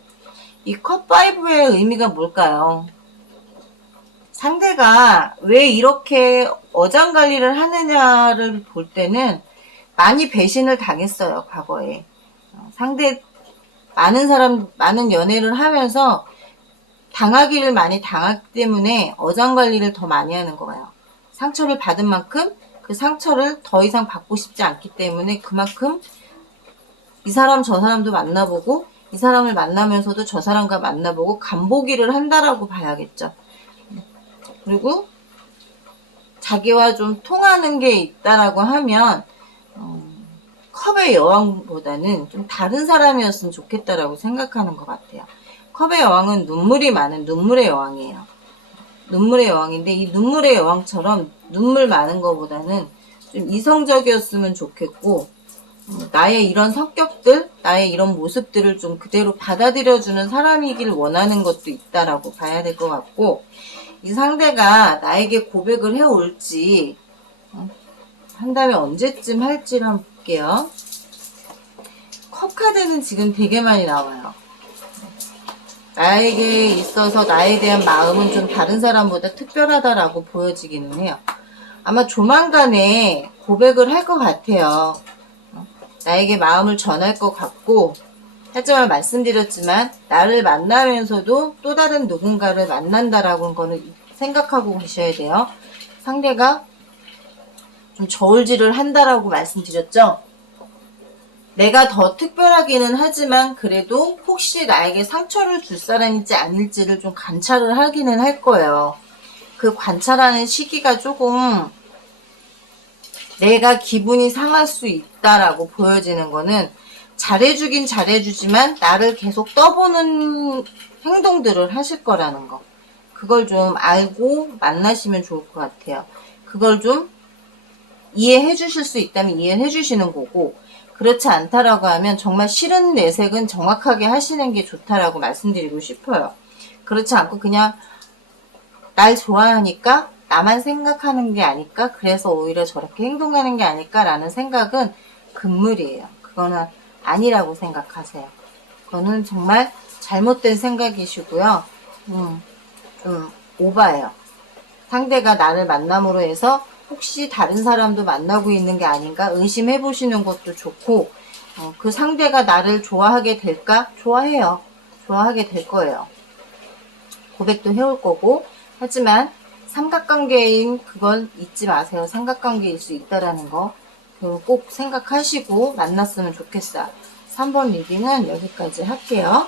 이 컵5의 의미가 뭘까요? 상대가 왜 이렇게 어장관리를 하느냐를 볼 때는 많이 배신을 당했어요. 과거에. 많은 연애를 하면서 당하기를 많이 당하기 때문에 어장관리를 더 많이 하는 거예요. 상처를 받은 만큼 그 상처를 더 이상 받고 싶지 않기 때문에 그만큼 이 사람 저 사람도 만나보고 이 사람을 만나면서도 저 사람과 만나보고 간보기를 한다라고 봐야겠죠. 그리고 자기와 좀 통하는 게 있다라고 하면 컵의 여왕보다는 좀 다른 사람이었으면 좋겠다라고 생각하는 것 같아요. 컵의 여왕은 눈물이 많은 눈물의 여왕이에요. 눈물의 여왕인데 이 눈물의 여왕처럼 눈물 많은 것보다는 좀 이성적이었으면 좋겠고 나의 이런 성격들, 나의 이런 모습들을 좀 그대로 받아들여주는 사람이길 원하는 것도 있다라고 봐야 될 것 같고 이 상대가 나에게 고백을 해올지 한다면 언제쯤 할지를 한번 볼게요. 컵 카드는 지금 되게 많이 나와요. 나에게 있어서 나에 대한 마음은 좀 다른 사람보다 특별하다라고 보여지기는 해요. 아마 조만간에 고백을 할 것 같아요. 나에게 마음을 전할 것 같고 하지만 말씀드렸지만 나를 만나면서도 또 다른 누군가를 만난다라고 거는 생각하고 계셔야 돼요. 상대가 좀 저울질을 한다라고 말씀드렸죠. 내가 더 특별하기는 하지만 그래도 혹시 나에게 상처를 줄 사람인지 아닐지를 좀 관찰을 하기는 할 거예요. 그 관찰하는 시기가 조금 내가 기분이 상할 수 있다라고 보여지는 거는 잘해주긴 잘해주지만 나를 계속 떠보는 행동들을 하실 거라는 거. 그걸 좀 알고 만나시면 좋을 것 같아요. 그걸 좀 이해해 주실 수 있다면 이해해 주시는 거고 그렇지 않다라고 하면 정말 싫은 내색은 정확하게 하시는 게 좋다라고 말씀드리고 싶어요. 그렇지 않고 그냥 날 좋아하니까 나만 생각하는 게 아닐까? 그래서 오히려 저렇게 행동하는 게 아닐까라는 생각은 금물이에요. 그거는 아니라고 생각하세요. 그거는 정말 잘못된 생각이시고요. 좀 오바예요. 상대가 나를 만남으로 해서 혹시 다른 사람도 만나고 있는 게 아닌가 의심해 보시는 것도 좋고, 그 상대가 나를 좋아하게 될까? 좋아해요. 좋아하게 될 거예요. 고백도 해올 거고. 하지만 삼각관계인 그건 잊지 마세요. 삼각관계일 수 있다라는 거 꼭 생각하시고 만났으면 좋겠어요. 3번 리딩은 여기까지 할게요.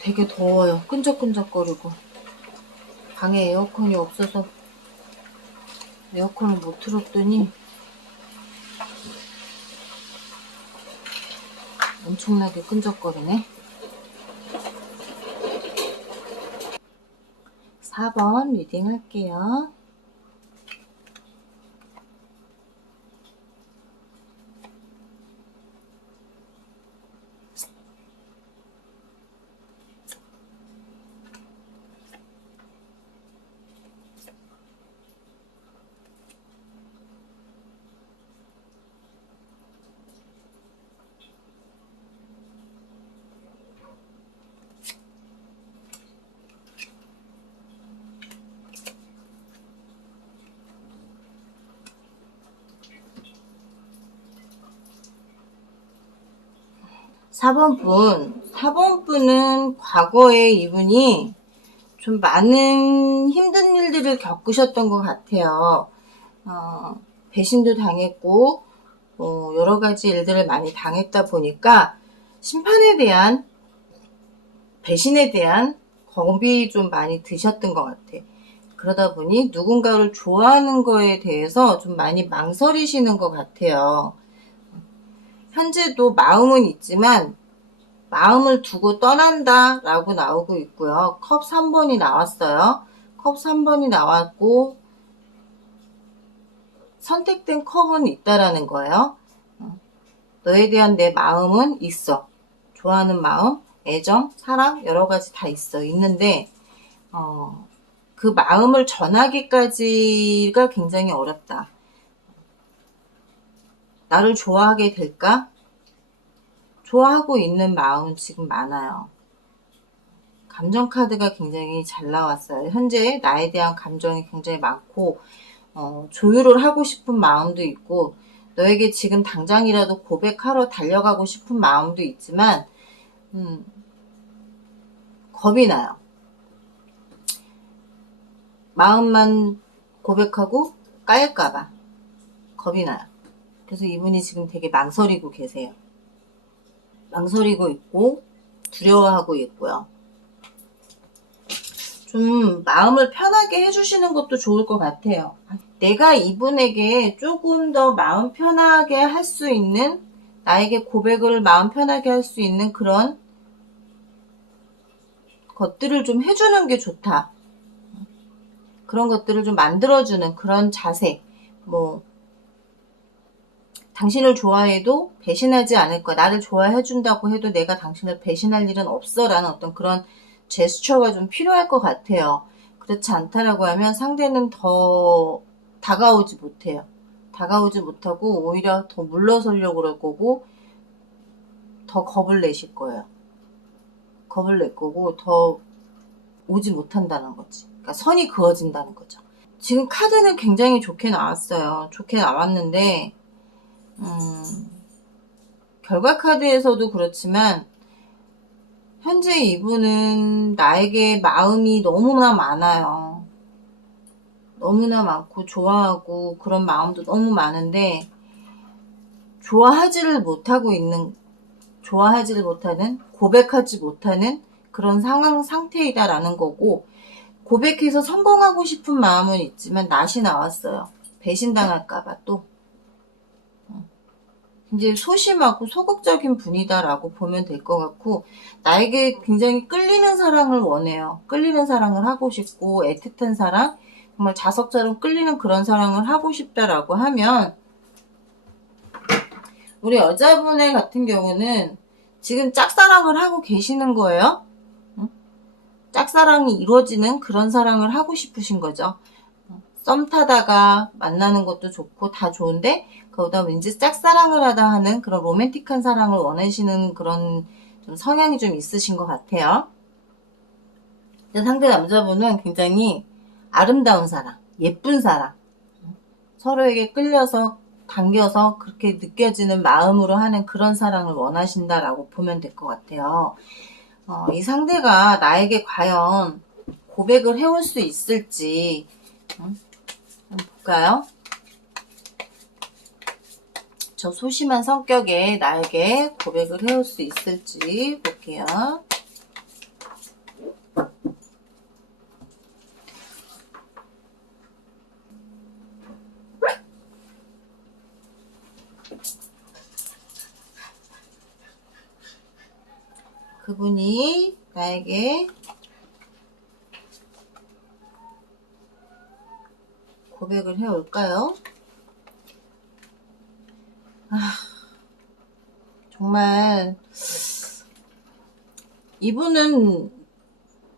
되게 더워요. 끈적끈적거리고. 방에 에어컨이 없어서 에어컨을 못 틀었더니 엄청나게 끈적거리네. 4번 리딩 할게요. 사 번 분은 과거에 이분이 좀 많은 힘든 일들을 겪으셨던 것 같아요. 배신도 당했고, 여러 가지 일들을 많이 당했다 보니까 심판에 대한, 배신에 대한 겁이 좀 많이 드셨던 것 같아. 그러다 보니 누군가를 좋아하는 거에 대해서 좀 많이 망설이시는 것 같아요. 현재도 마음은 있지만 마음을 두고 떠난다 라고 나오고 있고요. 컵 3번이 나왔어요. 컵 3번이 나왔고 선택된 컵은 있다라는 거예요. 너에 대한 내 마음은 있어. 좋아하는 마음, 애정, 사랑 여러 가지 다 있어. 있는데 그 마음을 전하기까지가 굉장히 어렵다. 나를 좋아하게 될까? 좋아하고 있는 마음은 지금 많아요. 감정 카드가 굉장히 잘 나왔어요. 현재 나에 대한 감정이 굉장히 많고 조율을 하고 싶은 마음도 있고 너에게 지금 당장이라도 고백하러 달려가고 싶은 마음도 있지만 겁이 나요. 마음만 고백하고 까일까봐 겁이 나요. 그래서 이분이 지금 되게 망설이고 계세요. 망설이고 있고 두려워하고 있고요. 좀 마음을 편하게 해주시는 것도 좋을 것 같아요. 내가 이분에게 조금 더 마음 편하게 할 수 있는, 나에게 고백을 마음 편하게 할 수 있는 그런 것들을 좀 해주는 게 좋다. 그런 것들을 좀 만들어주는 그런 자세. 당신을 좋아해도 배신하지 않을 거야. 나를 좋아해준다고 해도 내가 당신을 배신할 일은 없어. 라는 어떤 그런 제스처가 좀 필요할 것 같아요. 그렇지 않다라고 하면 상대는 더 다가오지 못해요. 다가오지 못하고 오히려 더 물러서려고 그럴 거고 더 겁을 내실 거예요. 겁을 낼 거고 더 오지 못한다는 거지. 그러니까 선이 그어진다는 거죠. 지금 카드는 굉장히 좋게 나왔어요. 좋게 나왔는데 결과 카드에서도 그렇지만 현재 이분은 나에게 마음이 너무나 많아요. 너무나 많고 좋아하고 그런 마음도 너무 많은데 좋아하지를 못하는 고백하지 못하는 그런 상태이다라는 거고 고백해서 성공하고 싶은 마음은 있지만 낯이 나왔어요. 배신당할까봐 또 이제 소심하고 소극적인 분이다라고 보면 될 것 같고, 나에게 굉장히 끌리는 사랑을 원해요. 끌리는 사랑을 하고 싶고, 애틋한 사랑, 정말 자석처럼 끌리는 그런 사랑을 하고 싶다라고 하면, 우리 여자분의 같은 경우는 지금 짝사랑을 하고 계시는 거예요. 짝사랑이 이루어지는 그런 사랑을 하고 싶으신 거죠. 썸 타다가 만나는 것도 좋고 다 좋은데, 그보다 왠지 짝사랑을 하다 하는 그런 로맨틱한 사랑을 원하시는 그런 좀 성향이 좀 있으신 것 같아요. 상대 남자분은 굉장히 아름다운 사랑, 예쁜 사랑, 서로에게 끌려서 당겨서 그렇게 느껴지는 마음으로 하는 그런 사랑을 원하신다라고 보면 될 것 같아요. 이 상대가 나에게 과연 고백을 해올 수 있을지 한번 볼까요? 저 소심한 성격에 나에게 고백을 해올 수 있을지 볼게요. 그분이 나에게 고백을 해올까요? 정말 이분은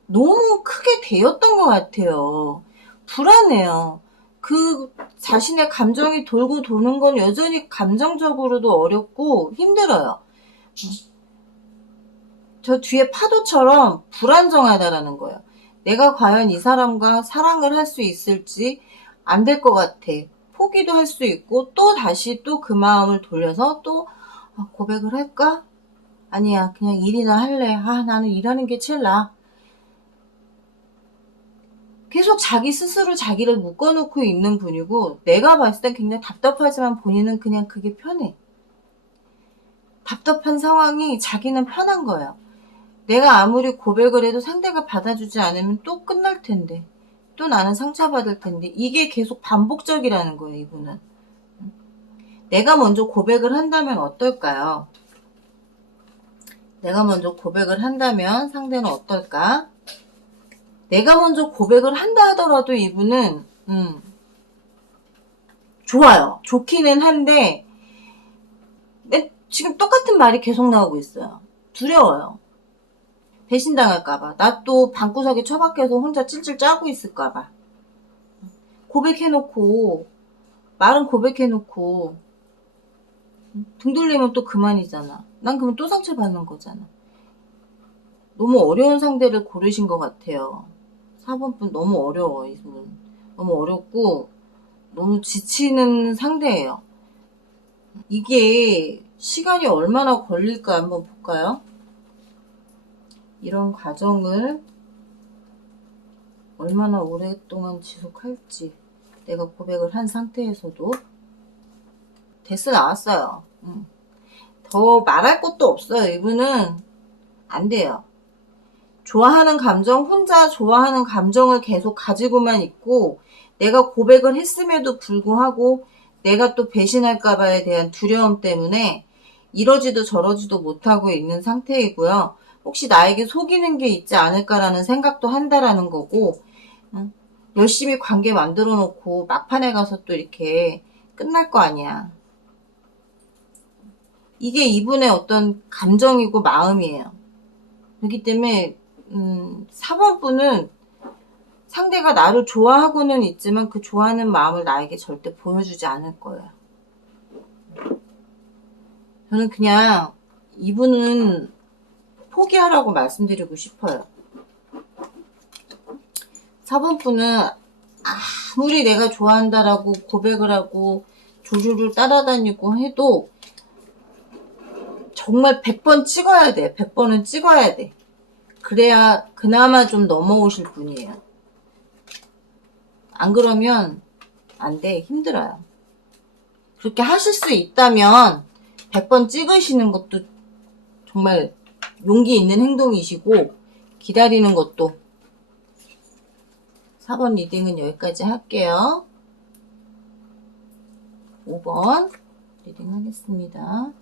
너무 크게 데였던 것 같아요. 불안해요. 그 자신의 감정이 돌고 도는 건 여전히 감정적으로도 어렵고 힘들어요. 저 뒤에 파도처럼 불안정하다라는 거예요. 내가 과연 이 사람과 사랑을 할 수 있을지 안 될 것 같아. 포기도 할 수 있고 또 다시 또 그 마음을 돌려서 또 고백을 할까? 아니야, 그냥 일이나 할래. 나는 일하는 게 제일 나아. 계속 자기 스스로 자기를 묶어놓고 있는 분이고, 내가 봤을 땐 굉장히 답답하지만 본인은 그냥 그게 편해. 답답한 상황이 자기는 편한 거예요. 내가 아무리 고백을 해도 상대가 받아주지 않으면 또 끝날 텐데, 또 나는 상처받을 텐데, 이게 계속 반복적이라는 거예요, 이분은. 내가 먼저 고백을 한다면 어떨까요? 내가 먼저 고백을 한다면 상대는 어떨까? 내가 먼저 고백을 한다 하더라도 이분은 좋아요. 좋기는 한데 지금 똑같은 말이 계속 나오고 있어요. 두려워요. 배신당할까봐. 나 또 방구석에 처박혀서 혼자 찔찔 짜고 있을까봐. 고백해놓고 말은 고백해놓고 등 돌리면 또 그만이잖아. 난 그러면 또 상처받는 거잖아. 너무 어려운 상대를 고르신 것 같아요. 4번분 너무 어려워. 이분 너무 어렵고 너무 지치는 상대예요. 이게 시간이 얼마나 걸릴까 한번 볼까요? 이런 과정을 얼마나 오랫동안 지속할지. 내가 고백을 한 상태에서도 데스 나왔어요. 더 말할 것도 없어요. 이분은 안 돼요. 좋아하는 감정, 혼자 좋아하는 감정을 계속 가지고만 있고, 내가 고백을 했음에도 불구하고 내가 또 배신할까봐에 대한 두려움 때문에 이러지도 저러지도 못하고 있는 상태이고요. 혹시 나에게 속이는 게 있지 않을까라는 생각도 한다라는 거고, 열심히 관계 만들어 놓고 막판에 가서 또 이렇게 끝날 거 아니야. 이게 이분의 어떤 감정이고 마음이에요. 그렇기 때문에 4번 분은 상대가 나를 좋아하고는 있지만 그 좋아하는 마음을 나에게 절대 보여주지 않을 거예요. 저는 그냥 이분은 포기하라고 말씀드리고 싶어요. 4번 분은 아무리 내가 좋아한다라고 고백을 하고 조류를 따라다니고 해도 정말 100번 찍어야 돼. 100번은 찍어야 돼. 그래야 그나마 좀 넘어오실 분이에요. 안 그러면 안 돼. 힘들어요. 그렇게 하실 수 있다면 100번 찍으시는 것도 정말 용기 있는 행동이시고, 기다리는 것도. 4번 리딩은 여기까지 할게요. 5번 리딩 하겠습니다.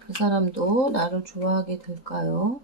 그 사람도 나를 좋아하게 될까요?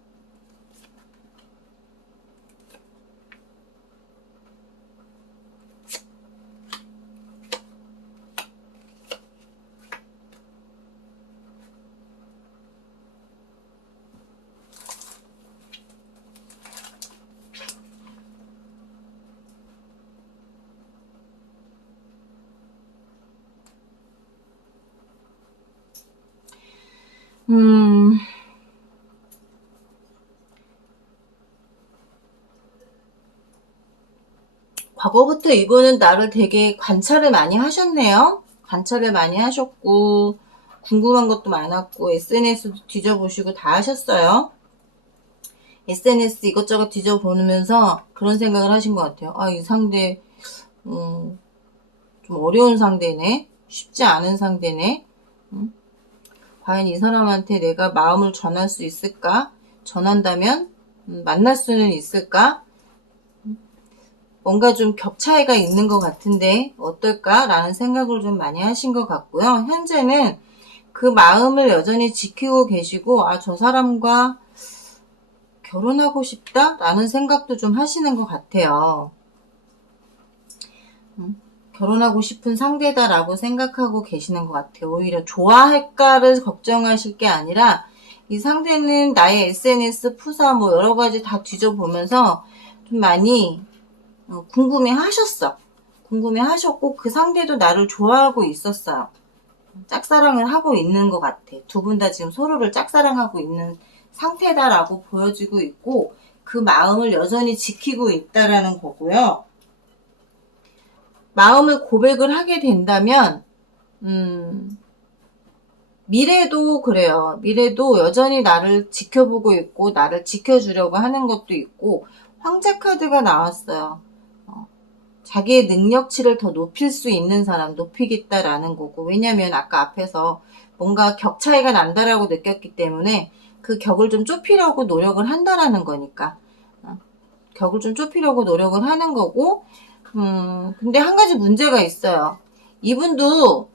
과거부터 이분은 나를 되게 관찰을 많이 하셨네요. 관찰을 많이 하셨고 궁금한 것도 많았고 SNS도 뒤져보시고 다 하셨어요. SNS 이것저것 뒤져보면서 그런 생각을 하신 것 같아요. 아, 이 상대 좀 어려운 상대네. 쉽지 않은 상대네. 과연 이 사람한테 내가 마음을 전할 수 있을까? 전한다면 만날 수는 있을까? 뭔가 좀 격 차이가 있는 것 같은데 어떨까라는 생각을 좀 많이 하신 것 같고요. 현재는 그 마음을 여전히 지키고 계시고 아, 저 사람과 결혼하고 싶다라는 생각도 좀 하시는 것 같아요. 결혼하고 싶은 상대다라고 생각하고 계시는 것 같아요. 오히려 좋아할까를 걱정하실 게 아니라 이 상대는 나의 SNS 푸사 뭐 여러 가지 다 뒤져보면서 좀 많이 궁금해 하셨어. 궁금해 하셨고 그 상대도 나를 좋아하고 있었어요. 짝사랑을 하고 있는 것 같아. 두 분 다 지금 서로를 짝사랑하고 있는 상태다라고 보여지고 있고 그 마음을 여전히 지키고 있다라는 거고요. 마음을 고백을 하게 된다면 미래도 그래요. 미래도 여전히 나를 지켜보고 있고 나를 지켜주려고 하는 것도 있고 황제 카드가 나왔어요. 자기의 능력치를 더 높일 수 있는 사람, 높이겠다라는 거고 왜냐면 아까 앞에서 뭔가 격 차이가 난다라고 느꼈기 때문에 그 격을 좀 좁히려고 노력을 한다라는 거니까 격을 좀 좁히려고 노력을 하는 거고 근데 한 가지 문제가 있어요. 이분도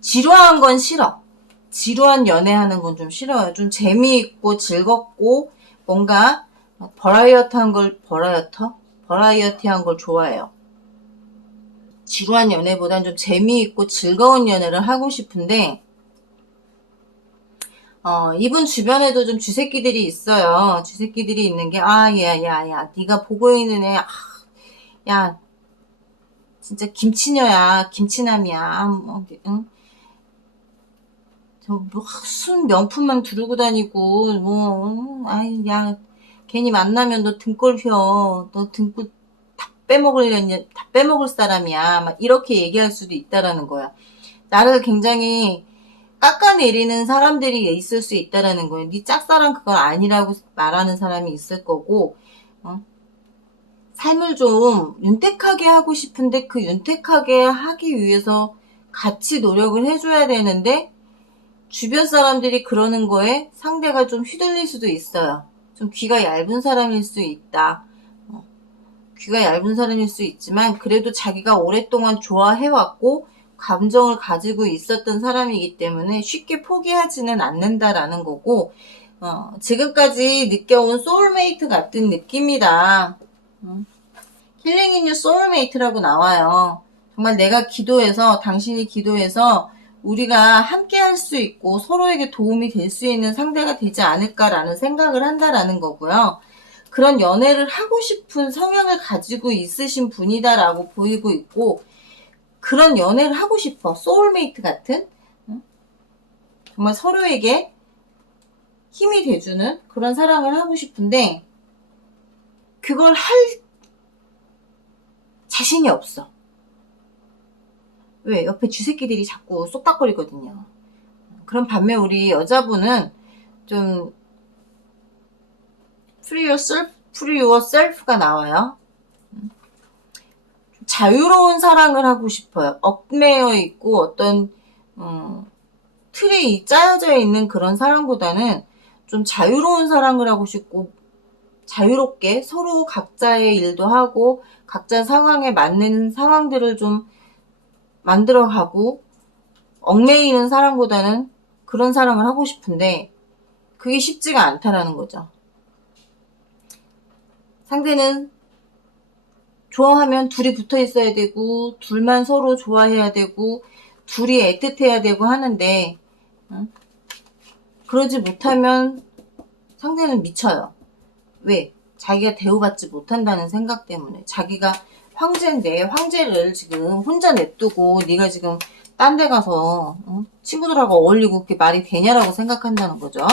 지루한 건 싫어. 지루한 연애하는 건 좀 싫어요. 좀 재미있고 즐겁고 뭔가 버라이어티한 걸 좋아해요. 지루한 연애보단 좀 재미있고 즐거운 연애를 하고 싶은데 이분 주변에도 좀 쥐새끼들이 있어요. 쥐새끼들이 있는 게 야, 네가 보고 있는 애 야, 진짜 김치녀야, 김치남이야. 응? 순 명품만 두르고 다니고, 야, 괜히 만나면 너 등골 휘어. 너 등골 다 빼먹을 사람이야. 막 이렇게 얘기할 수도 있다라는 거야. 나를 굉장히 깎아내리는 사람들이 있을 수 있다라는 거예요. 네 짝사랑 그건 아니라고 말하는 사람이 있을 거고, 삶을 좀 윤택하게 하고 싶은데 그 윤택하게 하기 위해서 같이 노력을 해줘야 되는데 주변 사람들이 그러는 거에 상대가 좀 휘둘릴 수도 있어요. 좀 귀가 얇은 사람일 수 있다. 귀가 얇은 사람일 수 있지만 그래도 자기가 오랫동안 좋아해왔고 감정을 가지고 있었던 사람이기 때문에 쉽게 포기하지는 않는다라는 거고 지금까지 느껴온 소울메이트 같은 느낌이다. 힐링 인 유 소울메이트라고 나와요. 정말 내가 기도해서 당신이 기도해서 우리가 함께 할 수 있고 서로에게 도움이 될 수 있는 상대가 되지 않을까라는 생각을 한다라는 거고요. 그런 연애를 하고 싶은 성향을 가지고 있으신 분이다라고 보이고 있고 그런 연애를 하고 싶어. 소울메이트 같은 정말 서로에게 힘이 돼주는 그런 사랑을 하고 싶은데 그걸 할 자신이 없어. 왜? 옆에 쥐새끼들이 자꾸 쏙닥거리거든요. 그런 반면 우리 여자분은 좀 free yourself가 나와요. 자유로운 사랑을 하고 싶어요. 얽매여 있고 어떤 틀에 짜여져 있는 그런 사랑보다는 좀 자유로운 사랑을 하고 싶고 자유롭게 서로 각자의 일도 하고 각자 상황에 맞는 상황들을 좀 만들어가고 얽매이는 사랑보다는 그런 사랑을 하고 싶은데 그게 쉽지가 않다라는 거죠. 상대는 좋아하면 둘이 붙어 있어야 되고 둘만 서로 좋아해야 되고 둘이 애틋해야 되고 하는데 그러지 못하면 상대는 미쳐요. 왜? 자기가 대우받지 못한다는 생각 때문에. 자기가 황제인데 황제를 지금 혼자 냅두고 네가 지금 딴 데 가서 친구들하고 어울리고 그게 말이 되냐라고 생각한다는 거죠.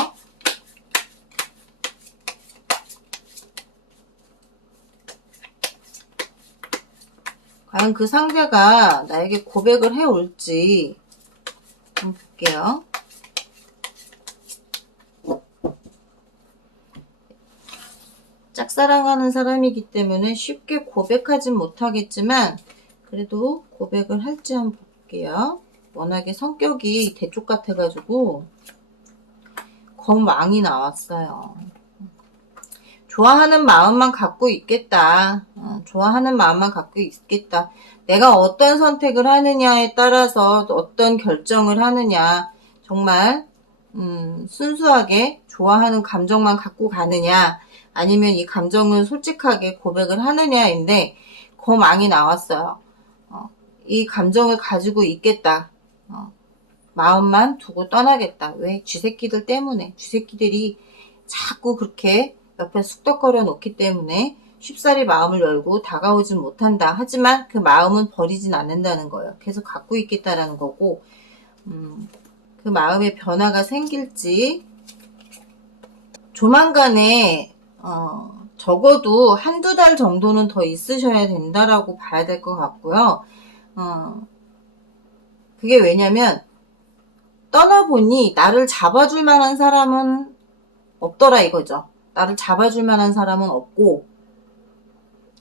과연 그 상대가 나에게 고백을 해올지 한번 볼게요. 짝사랑하는 사람이기 때문에 쉽게 고백하진 못하겠지만 그래도 고백을 할지 한번 볼게요. 워낙에 성격이 대쪽 같아가지고 검왕이 나왔어요. 좋아하는 마음만 갖고 있겠다. 좋아하는 마음만 갖고 있겠다. 내가 어떤 선택을 하느냐에 따라서 어떤 결정을 하느냐. 정말 순수하게 좋아하는 감정만 갖고 가느냐 아니면 이 감정을 솔직하게 고백을 하느냐인데 검왕이 나왔어요. 이 감정을 가지고 있겠다. 마음만 두고 떠나겠다. 왜? 쥐새끼들 때문에. 쥐새끼들이 자꾸 그렇게 옆에 쑥덕거려 놓기 때문에 쉽사리 마음을 열고 다가오진 못한다. 하지만 그 마음은 버리진 않는다는 거예요. 계속 갖고 있겠다라는 거고 그 마음의 변화가 생길지 조만간에 적어도 한두 달 정도는 더 있으셔야 된다라고 봐야 될 것 같고요. 그게 왜냐면 떠나보니 나를 잡아줄 만한 사람은 없더라 이거죠. 나를 잡아줄 만한 사람은 없고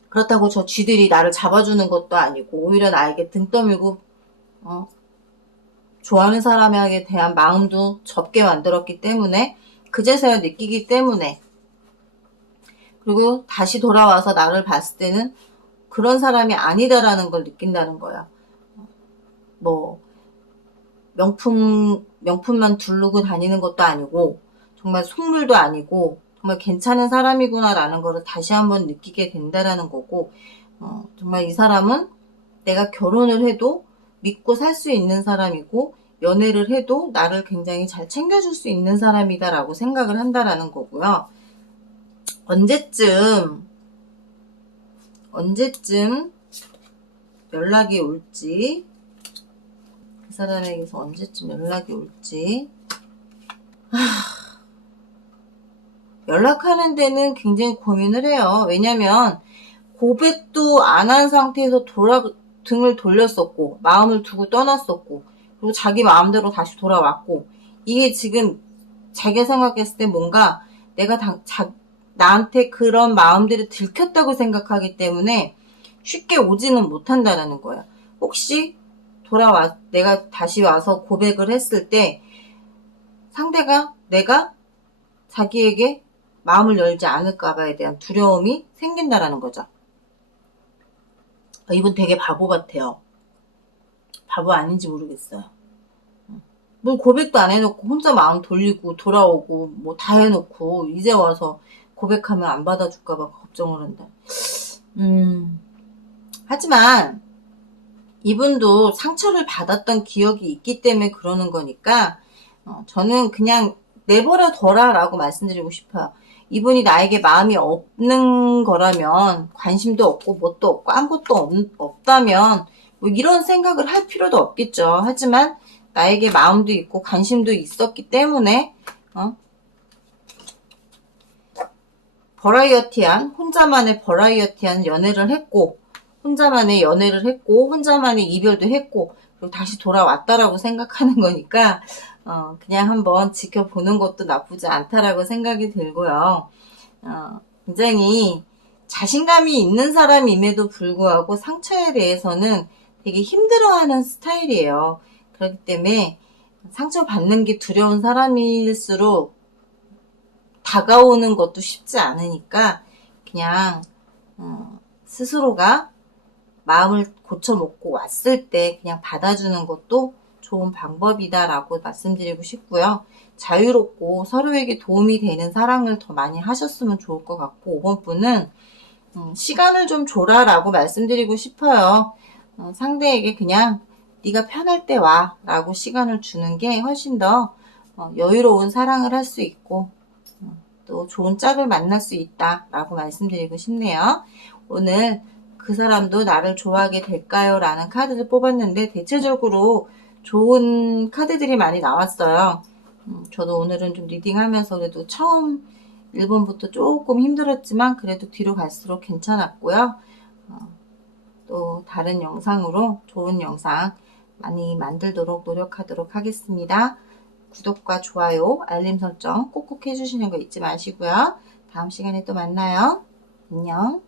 그렇다고 저 쥐들이 나를 잡아주는 것도 아니고 오히려 나에게 등 떠밀고 좋아하는 사람에게 대한 마음도 접게 만들었기 때문에 그제서야 느끼기 때문에 그리고 다시 돌아와서 나를 봤을 때는 그런 사람이 아니다라는 걸 느낀다는 거야. 뭐 명품만 두르고 다니는 것도 아니고 정말 속물도 아니고 정말 괜찮은 사람이구나라는 거를 다시 한번 느끼게 된다라는 거고 정말 이 사람은 내가 결혼을 해도 믿고 살 수 있는 사람이고 연애를 해도 나를 굉장히 잘 챙겨줄 수 있는 사람이다라고 생각을 한다라는 거고요. 언제쯤 연락이 올지 그 사람에게서 언제쯤 연락이 올지 연락하는 데는 굉장히 고민을 해요. 왜냐면 고백도 안 한 상태에서 등을 돌렸었고 마음을 두고 떠났었고 그리고 자기 마음대로 다시 돌아왔고 이게 지금 자기가 생각했을 때 뭔가 내가 나한테 그런 마음들이 들켰다고 생각하기 때문에 쉽게 오지는 못한다는 거야. 혹시 내가 다시 와서 고백을 했을 때 상대가 내가 자기에게 마음을 열지 않을까봐에 대한 두려움이 생긴다라는 거죠. 이분 되게 바보 같아요. 바보 아닌지 모르겠어요. 뭘 고백도 안 해놓고 혼자 마음 돌리고 돌아오고 뭐 다 해놓고 이제 와서 고백하면 안 받아줄까봐 걱정을 한다. 하지만 이분도 상처를 받았던 기억이 있기 때문에 그러는 거니까 저는 그냥 내버려 둬라 라고 말씀드리고 싶어요. 이분이 나에게 마음이 없는 거라면 관심도 없고 뭣도 없고 아무것도 없다면 뭐 이런 생각을 할 필요도 없겠죠. 하지만 나에게 마음도 있고 관심도 있었기 때문에 혼자만의 버라이어티한 연애를 했고 혼자만의 이별도 했고 그리고 다시 돌아왔다라고 생각하는 거니까 그냥 한번 지켜보는 것도 나쁘지 않다라고 생각이 들고요. 굉장히 자신감이 있는 사람임에도 불구하고 상처에 대해서는 되게 힘들어하는 스타일이에요. 그렇기 때문에 상처받는 게 두려운 사람일수록 다가오는 것도 쉽지 않으니까 그냥 스스로가 마음을 고쳐먹고 왔을 때 그냥 받아주는 것도 좋은 방법이다라고 말씀드리고 싶고요. 자유롭고 서로에게 도움이 되는 사랑을 더 많이 하셨으면 좋을 것 같고, 5번 분은 시간을 좀 줘라라고 말씀드리고 싶어요. 상대에게 그냥 네가 편할 때 와 라고 시간을 주는 게 훨씬 더 여유로운 사랑을 할 수 있고 또 좋은 짝을 만날 수 있다 라고 말씀드리고 싶네요. 오늘 그 사람도 나를 좋아하게 될까요? 라는 카드를 뽑았는데 대체적으로 좋은 카드들이 많이 나왔어요. 저도 오늘은 좀 리딩하면서 그래도 처음 1번부터 조금 힘들었지만 그래도 뒤로 갈수록 괜찮았고요. 또 다른 영상으로 좋은 영상 많이 만들도록 노력하도록 하겠습니다. 구독과 좋아요, 알림 설정 꼭꼭 해주시는 거 잊지 마시고요. 다음 시간에 또 만나요. 안녕.